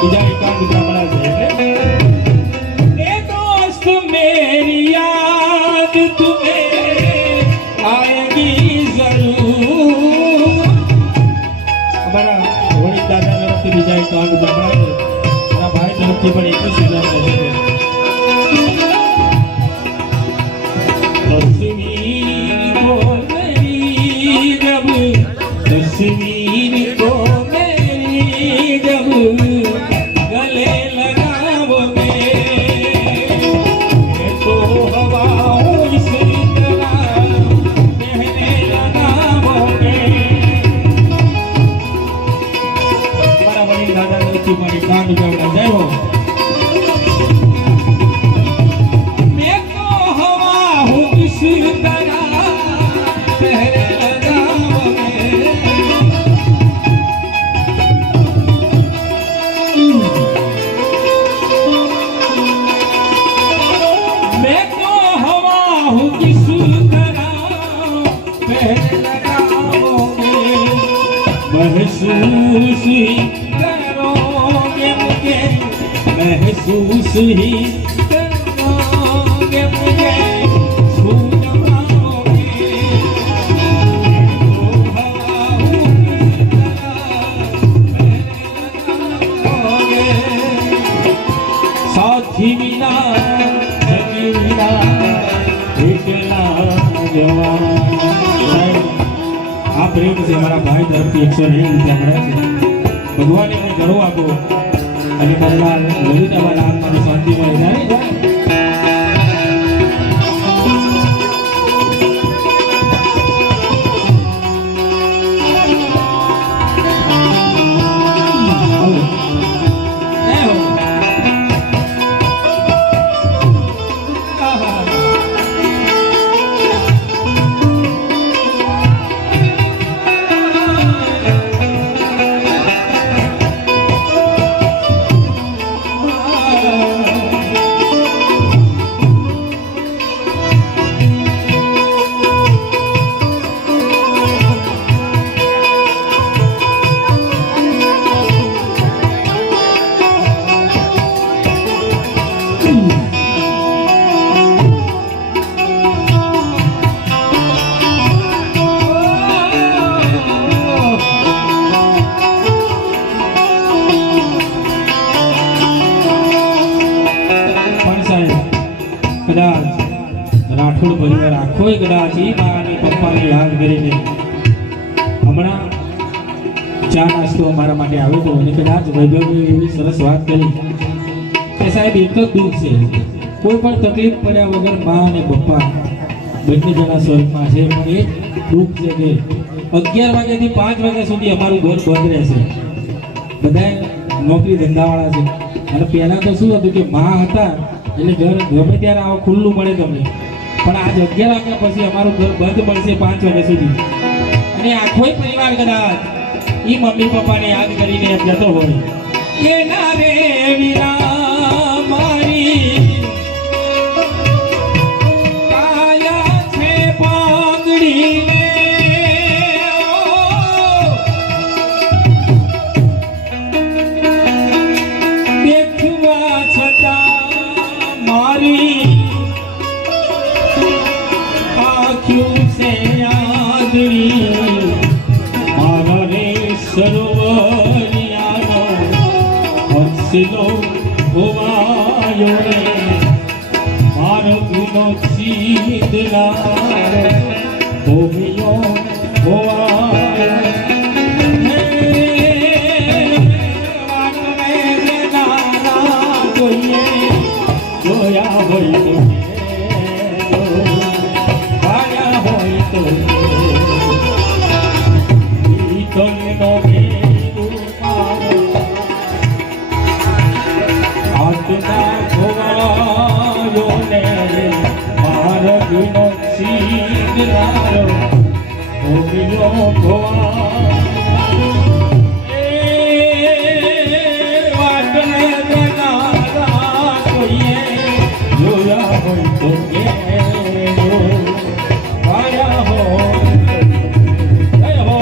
બીજા 51 રૂપિયા મળ્યા છે. એટલે એ દોસ્ત મેરી યાદ तुम्हें आएगी जरूर. અમારા વડીલ દાદા તરફથી બીજા 51 રૂપિયા મળ્યા છે. મારા ભાઈ તરફથી પણ 21 રૂપિયા મળે છે. तस्वीर को मेरी जब गले लगाओगे तो हवाओं से तरह बहने लगाओगे. हमारा वडील दादा तरफથી પણ 51 રૂપિયા જય હો. मैं तो हवा हूँ इस तरह बहने महसूस ही करोगे मुझे, महसूस ही करोगे मुझे, छू जमाओगे तो हवा हूँ किस तरह लगाओगे. साथी बिना सखी बिना एकला जवान. આ પ્રેમ છે મારા ભાઈ તરફથી 101 રૂપિયા મળ્યા છે. ભગવાને મને ઘણું આપો અને મરનાર લલિતાબાના આત્માને શાંતિ મળે. જાય પણ સાહેબ કદાચ રાઠોડ પરિવાર આખો કદાચ એ મા અને પપ્પાને યાદ કરીને હમણાં ચા નાસ્તો અમારા માટે આવ્યો હતો અને કદાચ વૈભવે એવી સરસ વાત કરી કે સાહેબ એક જ દુઃખ છે, કોઈ પણ તકલીફ પડ્યા વગર મા અને પપ્પા બંને જણા સ્વર્ગમાં છે, પણ એક દુઃખ છે કે 11 વાગ્યાથી 5 વાગ્યા સુધી અમારું ઘર બંધ રહેશે. બધા નોકરી ધંધાવાળા છે અને પહેલાં તો શું હતું કે મા હતા એટલે ઘર ગમે ત્યારે આવો ખુલ્લું મળે તમને, પણ આજ 11 વાગ્યા પછી અમારું ઘર બંધ મળશે 5 વાગ્યા સુધી. અને આખો પરિવાર કદાચ એ મમ્મી પપ્પાને યાદ કરીને એમ જતો હોય કે ના રે વીરા મારી કાયા છે પાઘડીને દેખવા છતાં મારી આંખોं से आदरी मारा रे सरोवरियानो हंसलो होवायो रे मारो गुनो सीधला होवियो होवायो જોયા હોય તો આયા હોય તો ઈ તોનો મેરું મારો આત્મા ભવાયો ને મારગનો સીધલારો હોવિયો ભવા જોયા હોય તો આયા હોય હો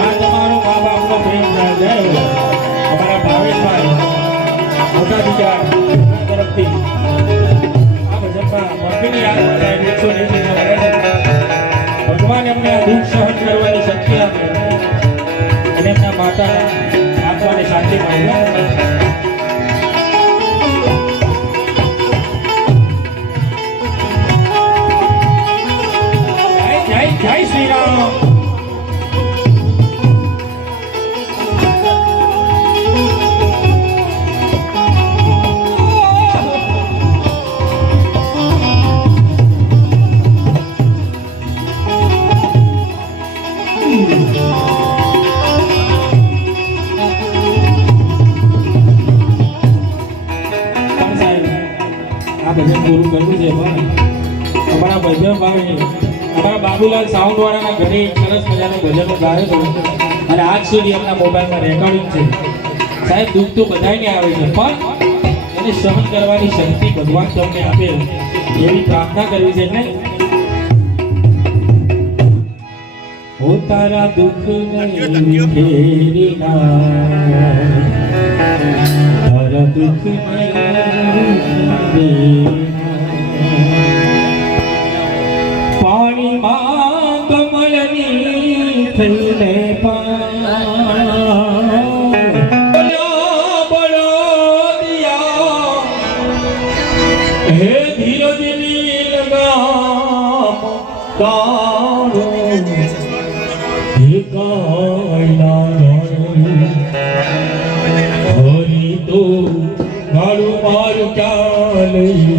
આ તમારો મા બાપનો પ્રેમ જય અમારા ભાવેશભાઈ મોટા દીકરા તરફથી આ ભજનમાં મમ્મીની યાદ બધાય 180 ભગવાન એમને આ દુઃખ સહન કરવાની શક્તિ આપે અને એમના માતાના આત્માને શાંતિ પામે. જય જય શ્રી રામ. આ ભજન પૂરું કરવું છે પણ અમારા ભજન ભાવે અમારા બાબુલાલ સાઉન્ડ વાળાના ઘરે સરસ મજાનું ભજનો ગાયો હતો અને આજ સુધી એમના મોબાઈલમાં રેકોર્ડિંગ છે. સાહેબ દુઃખ તો બધાને આવે છે પણ એને સહન કરવાની શક્તિ ભગવાન તમને આપે એવી પ્રાર્થના કરવી છે. એટલે હો તારા દુઃખ નહીં ફેરી તારા દુઃખ પાણીમાં કમળની થઈને હે ધીરજની લગામ તારો હે કાયલા હરી તો ગાડું મારું ક્યાં લઈ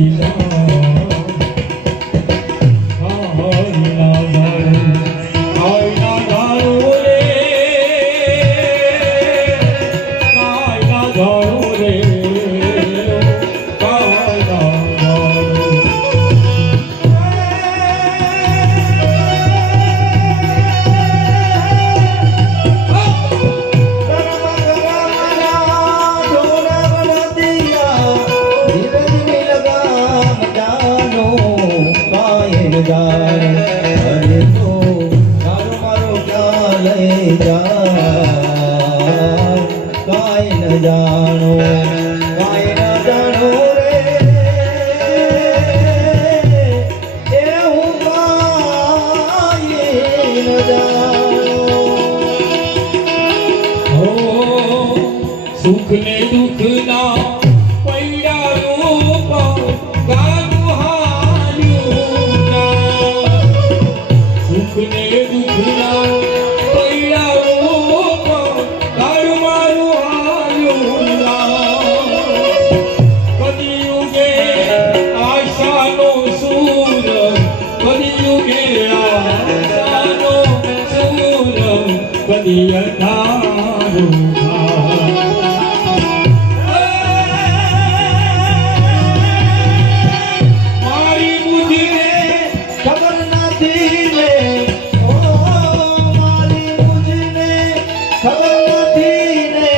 સુખ ને દુઃખ ના પૈડા રૂપ ગાનું હાલ્યું ના. સુખ ને દુઃખ ના પૈડા રૂપ ગાનું મારું હાલ્યું ના. કલિયુગે આશાનો સૂર, કલિયુગે આશાનો સૂર, કદી અંધારું થાય. મારી બુદ્ધિને ખબર નથી રે, ઓ મારી બુદ્ધિને ખબર નથી રે,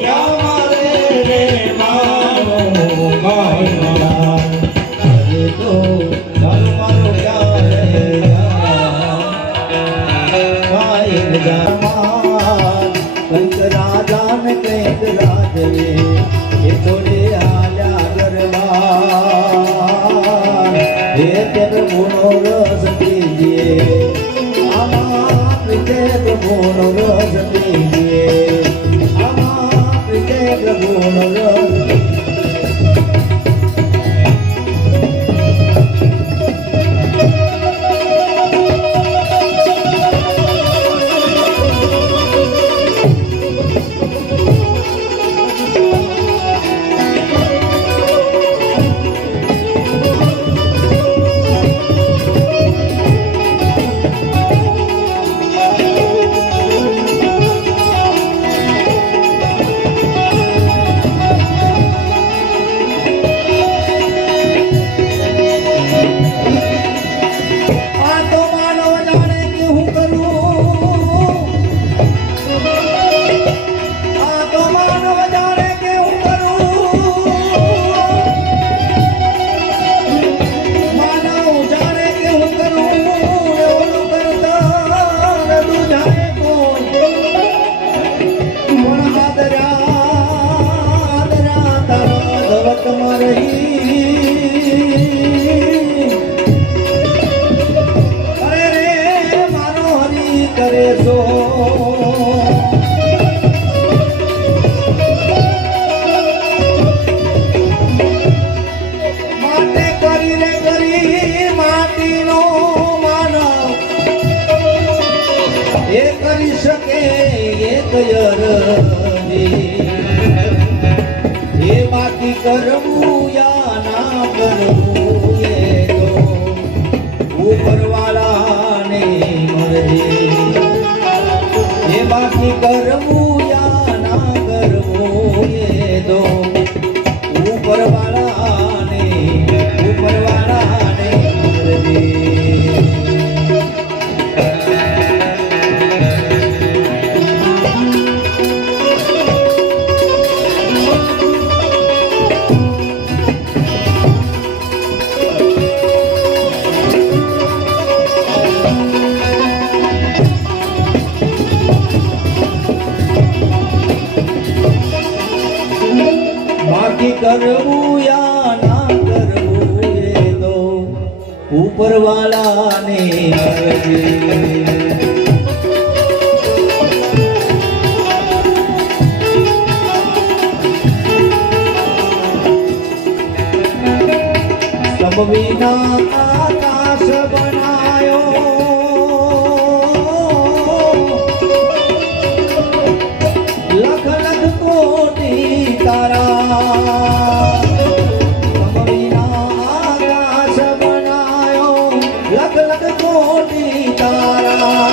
ક્યાં મારે રે મારો ગાયના. અરે તો ચાલ મારો ક્યાં રે ગાયન જામાન. કંઈક રાજા ને કંઈક રાજવે, એ થોડે હાલ્યા ગરબા. હે તે પ્રભુનો રસ પીજીએ, આમાં પ્રીતે પ્રભુનો રસ પીજીએ, આમાં પ્રીતે પ્રભુનો રસ. આ તો માનવ જાણે કે હું કરું, આ તો માનવ જાણે કે હું કરું, માનવ જાણે કે હું કરું, ઓલું કરતા રડું જાણે કોણ. પણ આદર્યા તારા ધવતમાં રહી. અરે રે મારો હરી કરે સો. માટે કરી રે કરી માટીનો માનવ, એ કરી શકે એક યરજી. એ બાકી કરવું યા ના કરવું એ તો ઉપરવાળાની મરજી. એ બાકી કરવું યા ના કરવું એ તો ઉપરવાળાની મરજી. બાકી કરવું યા ના કરવું એ તો ઉપરવાળાની મરજી. સબ વિના આકાશ બનાયો, લખ લખ કોટી તારા. સબ વિના આકાશ બનાયો, લખ લખ કોટી તારા.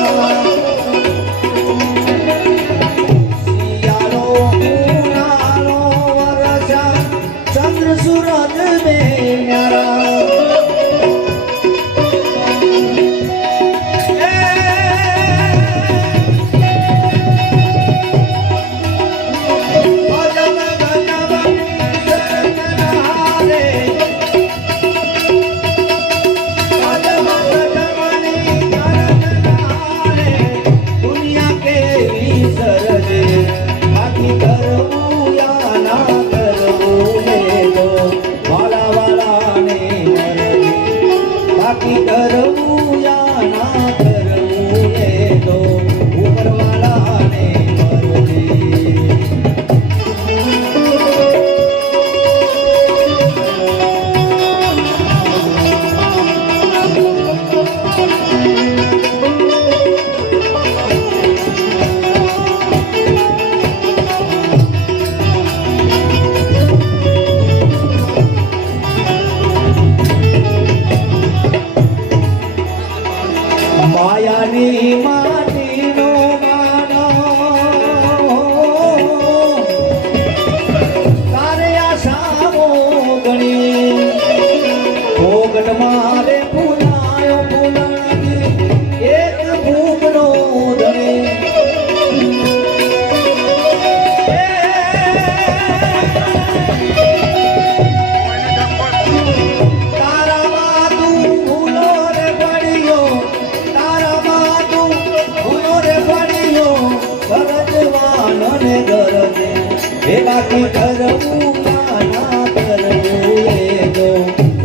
બાકી કરવું ના ના કરવું એ તો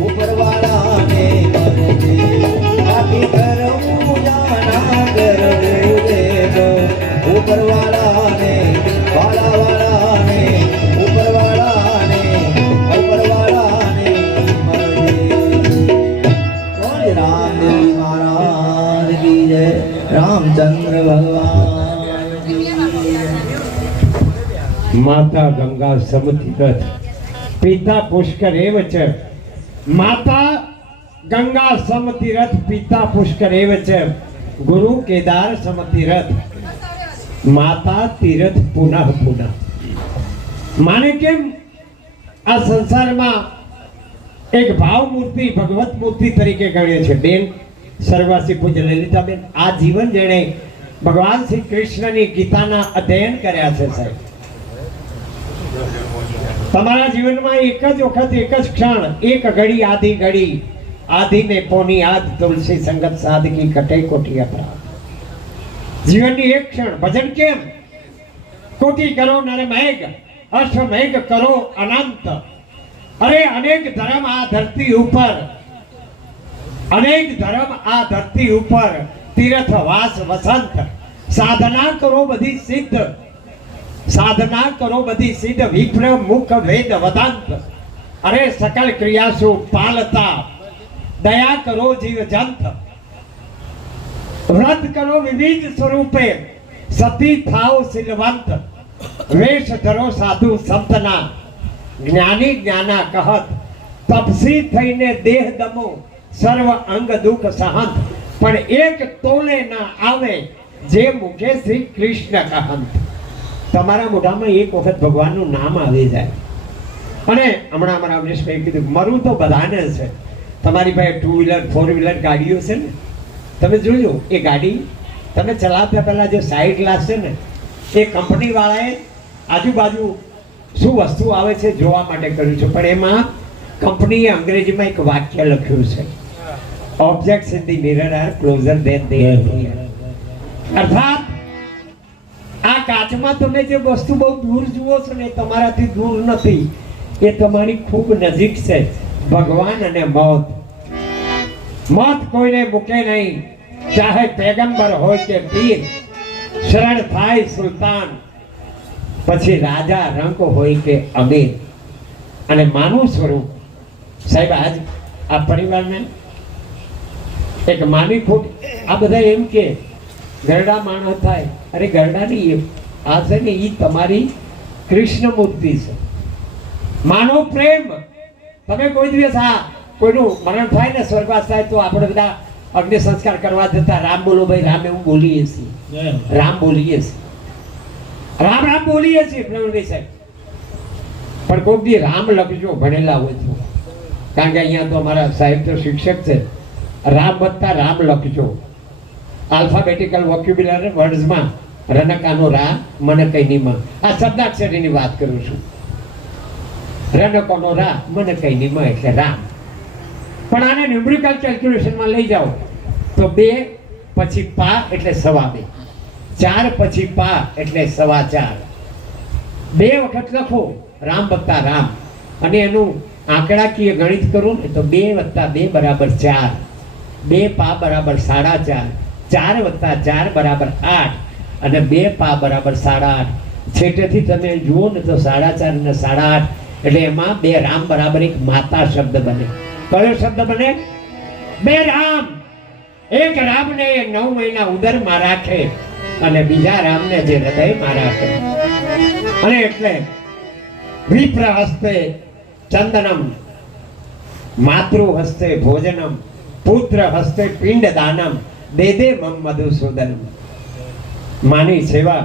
ઉપરવાળાને મરજે બાકી કરવું ના ના કરવું એ તો ઉપરવાળાને વાળાને ઉપરવાળાને મરજે બોલ રામદેવ મહારાજ કી જય રામચંદ્ર ભગવાન કી જય माता गंगा समतीरथ पिता पुष्कर एवच माता गंगा समतीरथ पिता पुष्कर एवच गुरु केदार समतीरथ माता तीरथ पुनः पुनः माने केम आ संसाરમાં એક ભાવ મૂર્તિ ભગવત મૂર્તિ તરીકે ગણે છે બેન સર્વવાસી પૂજ્ય લલિતાબેન આ જીવન જેણે ભગવાન શ્રી કૃષ્ણની ગીતાના અધ્યયન કર્યા છે સાહેબ તમારા જીવનમાં એક જ વખત એક જ ક્ષણ એક ઘડી આધી ઘડી આધી ને પોની આદ તુલસી સંગત સાધકી કટે કોટી અપરાધ જીવનની એક ક્ષણ ભજન કેમ કોટી કરો નર મેઘ અશ્વમેઘ કરો અનંત અરે અનેક ધર્મ આ ધરતી ઉપર અનેક ધર્મ આ ધરતી ઉપર તીર્થ વાસ વસંત સાધના કરો બધી સિદ્ધ साधना करो बधी सिद्ध विप्र मुख वेद वदंत अरे सकल क्रियासु पालता दया करो जीव जंत व्रत करो विविध स्वरूपे सती थाओ सिलवंत वेश धरो साधु संतना ज्ञानी ज्ञाना कहत तपसी थईने देह दमो सर्व अंग दुख सहंत पण एक तोले ना आवे जे मुखे श्री कृष्ण कहंत તમારા મોઢામાં એક વખત ભગવાનનું નામ આવી જાય અને હમણાં અમારા અમરેશભાઈ કીધું મરું તો બધાને છે તમારી પાસે 2 વ્હીલર 4 વ્હીલર ગાડીઓ છે ને તમે જોજો એ ગાડી તમે ચલાવતા પહેલા જે સાઈડ ગ્લાસ છે ને એ કંપની વાળાએ આજુબાજુ શું વસ્તુ આવે છે જોવા માટે કર્યું છે પણ એમાં કંપનીએ અંગ્રેજીમાં એક વાક્ય લખ્યું છે objects in the mirror are closer than they અર્થાત આ કાચમાં તમે જે વસ્તુ બહુ દૂર જુઓ છો ને તમારાથી દૂર નથી એ તમારી ખૂબ નજીક છે ભગવાન અને મોત મોત કોઈને મૂકે નહીં ચાહે પેગંબર હોય કે પીર શરણ થાય સુલતાન પછી રાજા રંક હોય કે અમીર અને માનવ સ્વરૂપ સાહેબ આજ આ પરિવારને એક માની ખોટ આ બધા એમ કે ગરડા માણસ થાય અરે ગરડાની આ છે ને એ તમારી કૃષ્ણ મૂર્તિ છે માનવ પ્રેમ તમે કોઈ દિવસ આ કોઈનું મરણ થાય ને સ્વર્ગવાસ થાય તો આપણે બધા અગ્નિ સંસ્કાર કરવા જતા રામ બોલો ભાઈ રામ એવું બોલીએ છીએ રામ બોલીએ છીએ રામ રામ બોલીએ છીએ પ્રવીણભાઈ સાહેબ પણ કોઈક દી રામ લખજો ભણેલા હોય તો કારણ કે અહીંયા તો અમારા સાહેબ તો શિક્ષક છે રામ વત્તા રામ લખજો આલ્ફાબેટિકલ વોક્યુબ્યુલર વર્ડ્સમાં રનકાનો રા મને કઈનીમાં આ શબ્દાક્ષરીની વાત કરું છું રનકોનો રા મને કઈનીમાં એટલે રામ પણ આને ન્યુમેરિકલ કેલ્ક્યુલેશનમાં લઈ જાઓ તો 2 પછી પા એટલે 2.5 4 પછી પા એટલે 4.25 2 વખત લખો રામ વત્તા રામ અને એનું આંકડાકીય ગણિત કરું ને તો 2 + 2 = 4 2 પા બરાબર 4.5 4 + 4 = 8 અને 2 પા બરાબર 8.5 છેટેથી તમે જુઓ ને તો 4.5 અને 8.5 એટલે એમાં 2 રામ બરાબર એક માતા શબ્દ બને કયો શબ્દ બને 2 રામ એક રામને 9 મહિના ઉદરમાં રાખે અને બીજા રામને જે હૃદયમાં રાખે અને એટલે વિપ્ર હસ્તે ચંદનમ માતૃ હસ્તે ભોજનમ પુત્ર હસ્તે પિંડ દાનમ દે મમ મધુસૂદન માની સેવા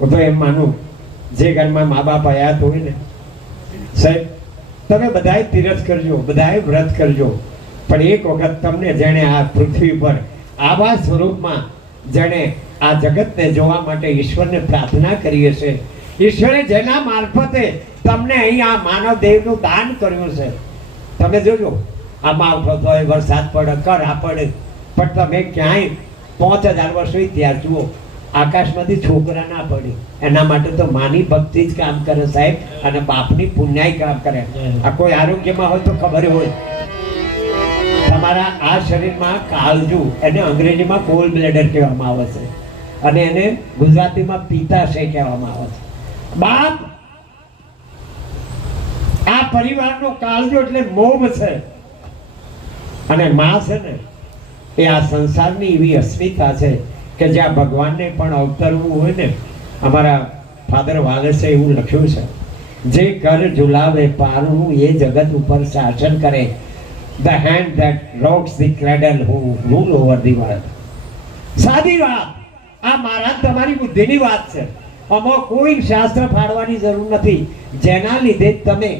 હું તો એમ માનું જે ઘરમાં મા બાપ હયાત હોય ને સાહેબ તમે બધાય તીરથ કરજો બધાય વ્રત કરજો પણ એક વખત તમને જેણે આ પૃથ્વી પર આવા સ્વરૂપમાં જેણે આ જગતને જોવા માટે ઈશ્વરને પ્રાર્થના કરી હશે ઈશ્વરે જેના મારફતે તમને અહીં આ માનવ દેવનું દાન કર્યું છે તમે જોજો આ માવઠો થાય વરસાદ પડે કરા પડે પણ તમે ક્યાંય 5000 વર્ષ ઇતિહાસ જુઓ આકાશમાંથી છોકરા ના પડે એના માટે તો માની ભક્તિ જ કામ કરે સાહેબ, અને બાપની પુણ્યાય કામ કરે. આ કોઈ આરોગ્યમાં હોય તો ખબર હોય, તમારા આ શરીરમાં કાળજુ, એને અંગ્રેજીમાં ગોલ બ્લેડર કહેવામાં આવે છે અને એને ગુજરાતીમાં પિત્તાશય કહેવામાં આવે છે. બાપ આ પરિવારનો કાળજો એટલે મોભ છે, અને માં છે ને એ આ સંસારની એવી અસ્મિતા છે કે જ્યાં ભગવાનને પણ અવતરવું હોય ને, અમારા ફાધર વાલેસે એવું લખ્યું છે, જે કર ઝુલાવે પારણું એ જગત ઉપર શાસન કરે, the hand that rocks the cradle who rule over the world. સાદી વાત, આ મારા તમારી બુદ્ધિની વાત છે. આમાં કોઈ શાસ્ત્ર ફાડવાની જરૂર નથી. જેના લીધે તમે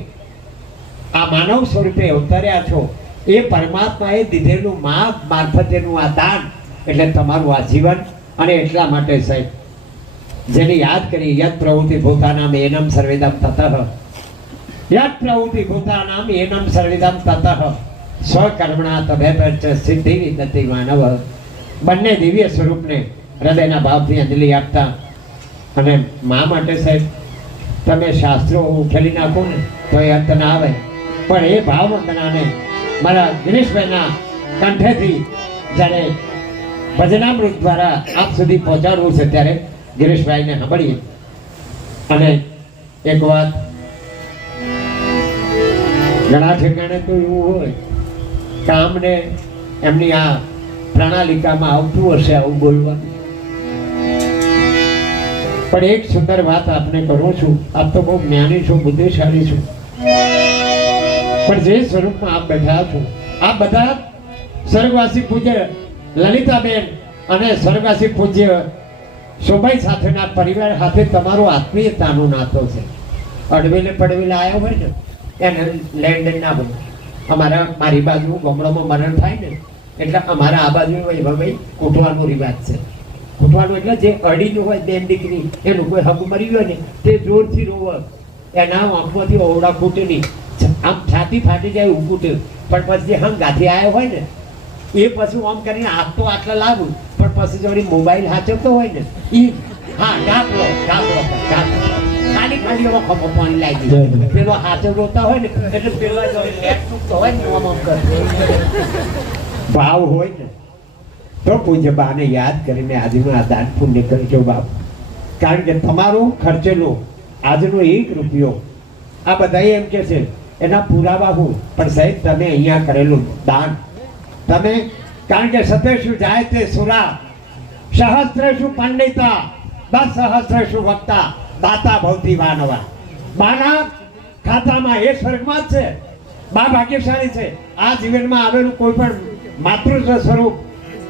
આ માનવ સ્વરૂપે અવતર્યા છો એ પરમાત્માએ દીધેલું મારફતેનું આ દાન એટલે તમારું આ જીવન. અને એટલા માટે સાહેબ જેને યાદ કરી, યદ પ્રવૃત્તિ ભૂતાનામ એનમ સર્વેદમ તતઃ, યદ પ્રવૃત્તિ ભૂતાનામ એનમ સર્વેદમ તતઃ, સ્વકર્મણા તભેપચ સિદ્ધિ વિદતિ માનવ. બંને દિવ્ય સ્વરૂપને હૃદયના ભાવથી અંજલિ આપતા. અને મા માટે સાહેબ તમે શાસ્ત્રો ઉઠેલી નાખો ને તો એ અંત ના આવે, પણ એ ભાવ વંદનાને મારા ગિરીશભાઈના કંઠેથી જ્યારે ભજનામૃત દ્વારા આપ સુધી પહોંચાડવું છે ત્યારે ગિરીશભાઈને સાંભળીએ. અને એક વાત, ઘણા ઠેકાણે તો એવું હોય કામને એમની આ પ્રણાલિકામાં આવતું હશે આવું બોલવાનું, પણ એક સુંદર વાત આપને કરું છું. આપ તો બહુ જ્ઞાની છો, બુદ્ધિશાળી છો, પણ જે સ્વરૂપમાં આપ બેઠા છો, આ બધા સ્વર્ગવાસી પૂજ્ય લલિતાબેન અને સ્વર્ગવાસી પૂજ્ય શોભાઈ સાથેના પરિવાર સાથે તમારો આત્મીયતાનો નાતો છે. અડવેલે પડવેલે આવ્યો હોય ને એને લેન્ડ ના બને. મારી બાજુ ગામડામાં મરણ થાય ને એટલે અમારા આ બાજુ ભાઈ કૂટવાનો રિવાજ છે. કૂટવાનું એટલે જે અડીનું હોય બેન દીકરી એનું કોઈ હક મરી ગયો ને તે જોરથી રોવે, એના આંખમાંથી ઓવડા ફૂટે નહીં, આમ છાતી ફાટી જાય એવું ફૂટે. પણ પછી જે હમ ગાથી આવ્યો હોય ને એ પછી આમ કરીને હાથ તો આટલા લાગુ, પણ પછી જોડી મોબાઈલ હાચવતો હોય ને એ હા ઢાંકલો ખાલી એમાં ખમો પાણી લાગી જાય. પેલો હાચવ રોતા હોય ને એટલે પેલો લેટ તૂટતો હોય ને આમ કરતો ભાવ હોય ને તો પૂજ્ય બાને યાદ કરીને આજનું આ દાન પુણ્ય કરજો બાપ. કારણ કે તમારો ખર્ચેલો આજનો 1 રૂપિયો આ બધા એમ કે છે એના પુરાવા હું, પણ સાહેબ તમે અહીંયા કરેલું દાન તમે, કારણ કે સતેષુ જાય તે સુરા, સહસ્ત્રેષુ પંડિતા, 10 સહસ્ત્રેષુ વક્તા, દાતા ભવતી વાનવા. બાના ખાતામાં એ સ્વર્ગમાં જ છે. બા ભાગ્યશાળી છે. આ જીવનમાં આવેલું કોઈ પણ માતૃ સ્વરૂપ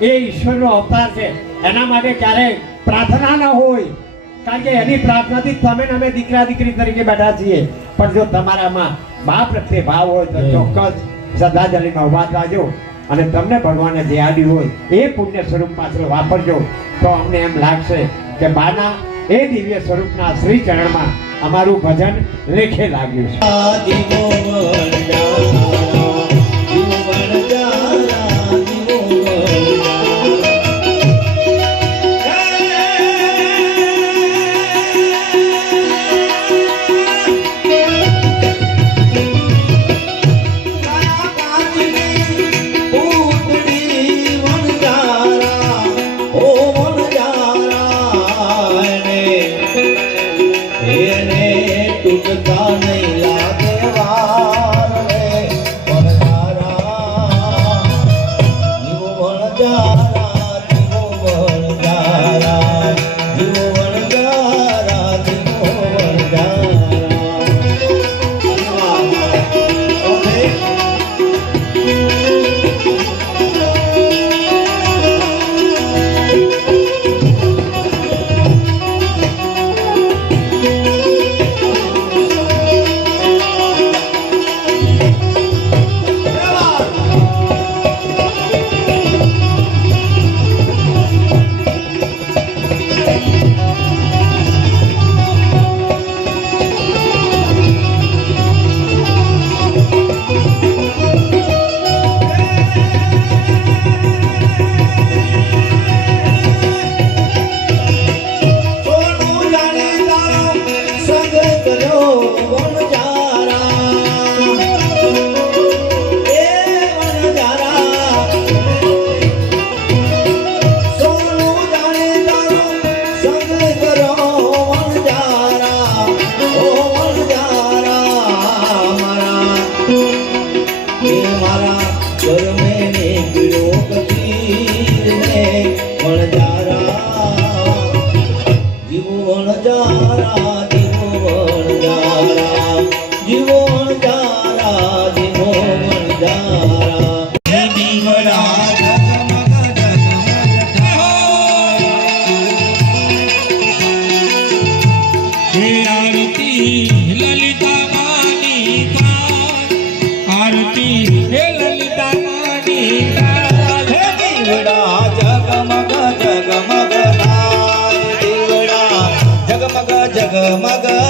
એ ઈશ્વરનો અવતાર છે. એના માટે ક્યારેય પ્રાર્થના ન હોય, કારણ કે એની પ્રાર્થનાથી તમે અમે દીકરા દીકરી તરીકે બેઠા છીએ. પણ જો તમારામાં બાપ પ્રત્યે ભાવ હોય તો ચોક્કસ શ્રદ્ધાંજલિમાં ઉભા થજો અને તમને ભગવાને જે આપ્યું હોય એ પુણ્ય સ્વરૂપ પાછળ વાપરજો. તો અમને એમ લાગશે કે બાના એ દિવ્ય સ્વરૂપના શ્રી ચરણમાં અમારું ભજન લેખે લાગ્યું છે. જીવોણ જારા જીવોણ જારા જીવોણ જારા જીવોણ જારા હે દીવડા ઝગમગ ઝગમગ થાય હે આરતી લલિતા માની થાય આરતી હે લલિતા માની થાય હે દીવડા ઝગમગ ઝગમગ થાય દીવડા ઝગમગ ઝગમગ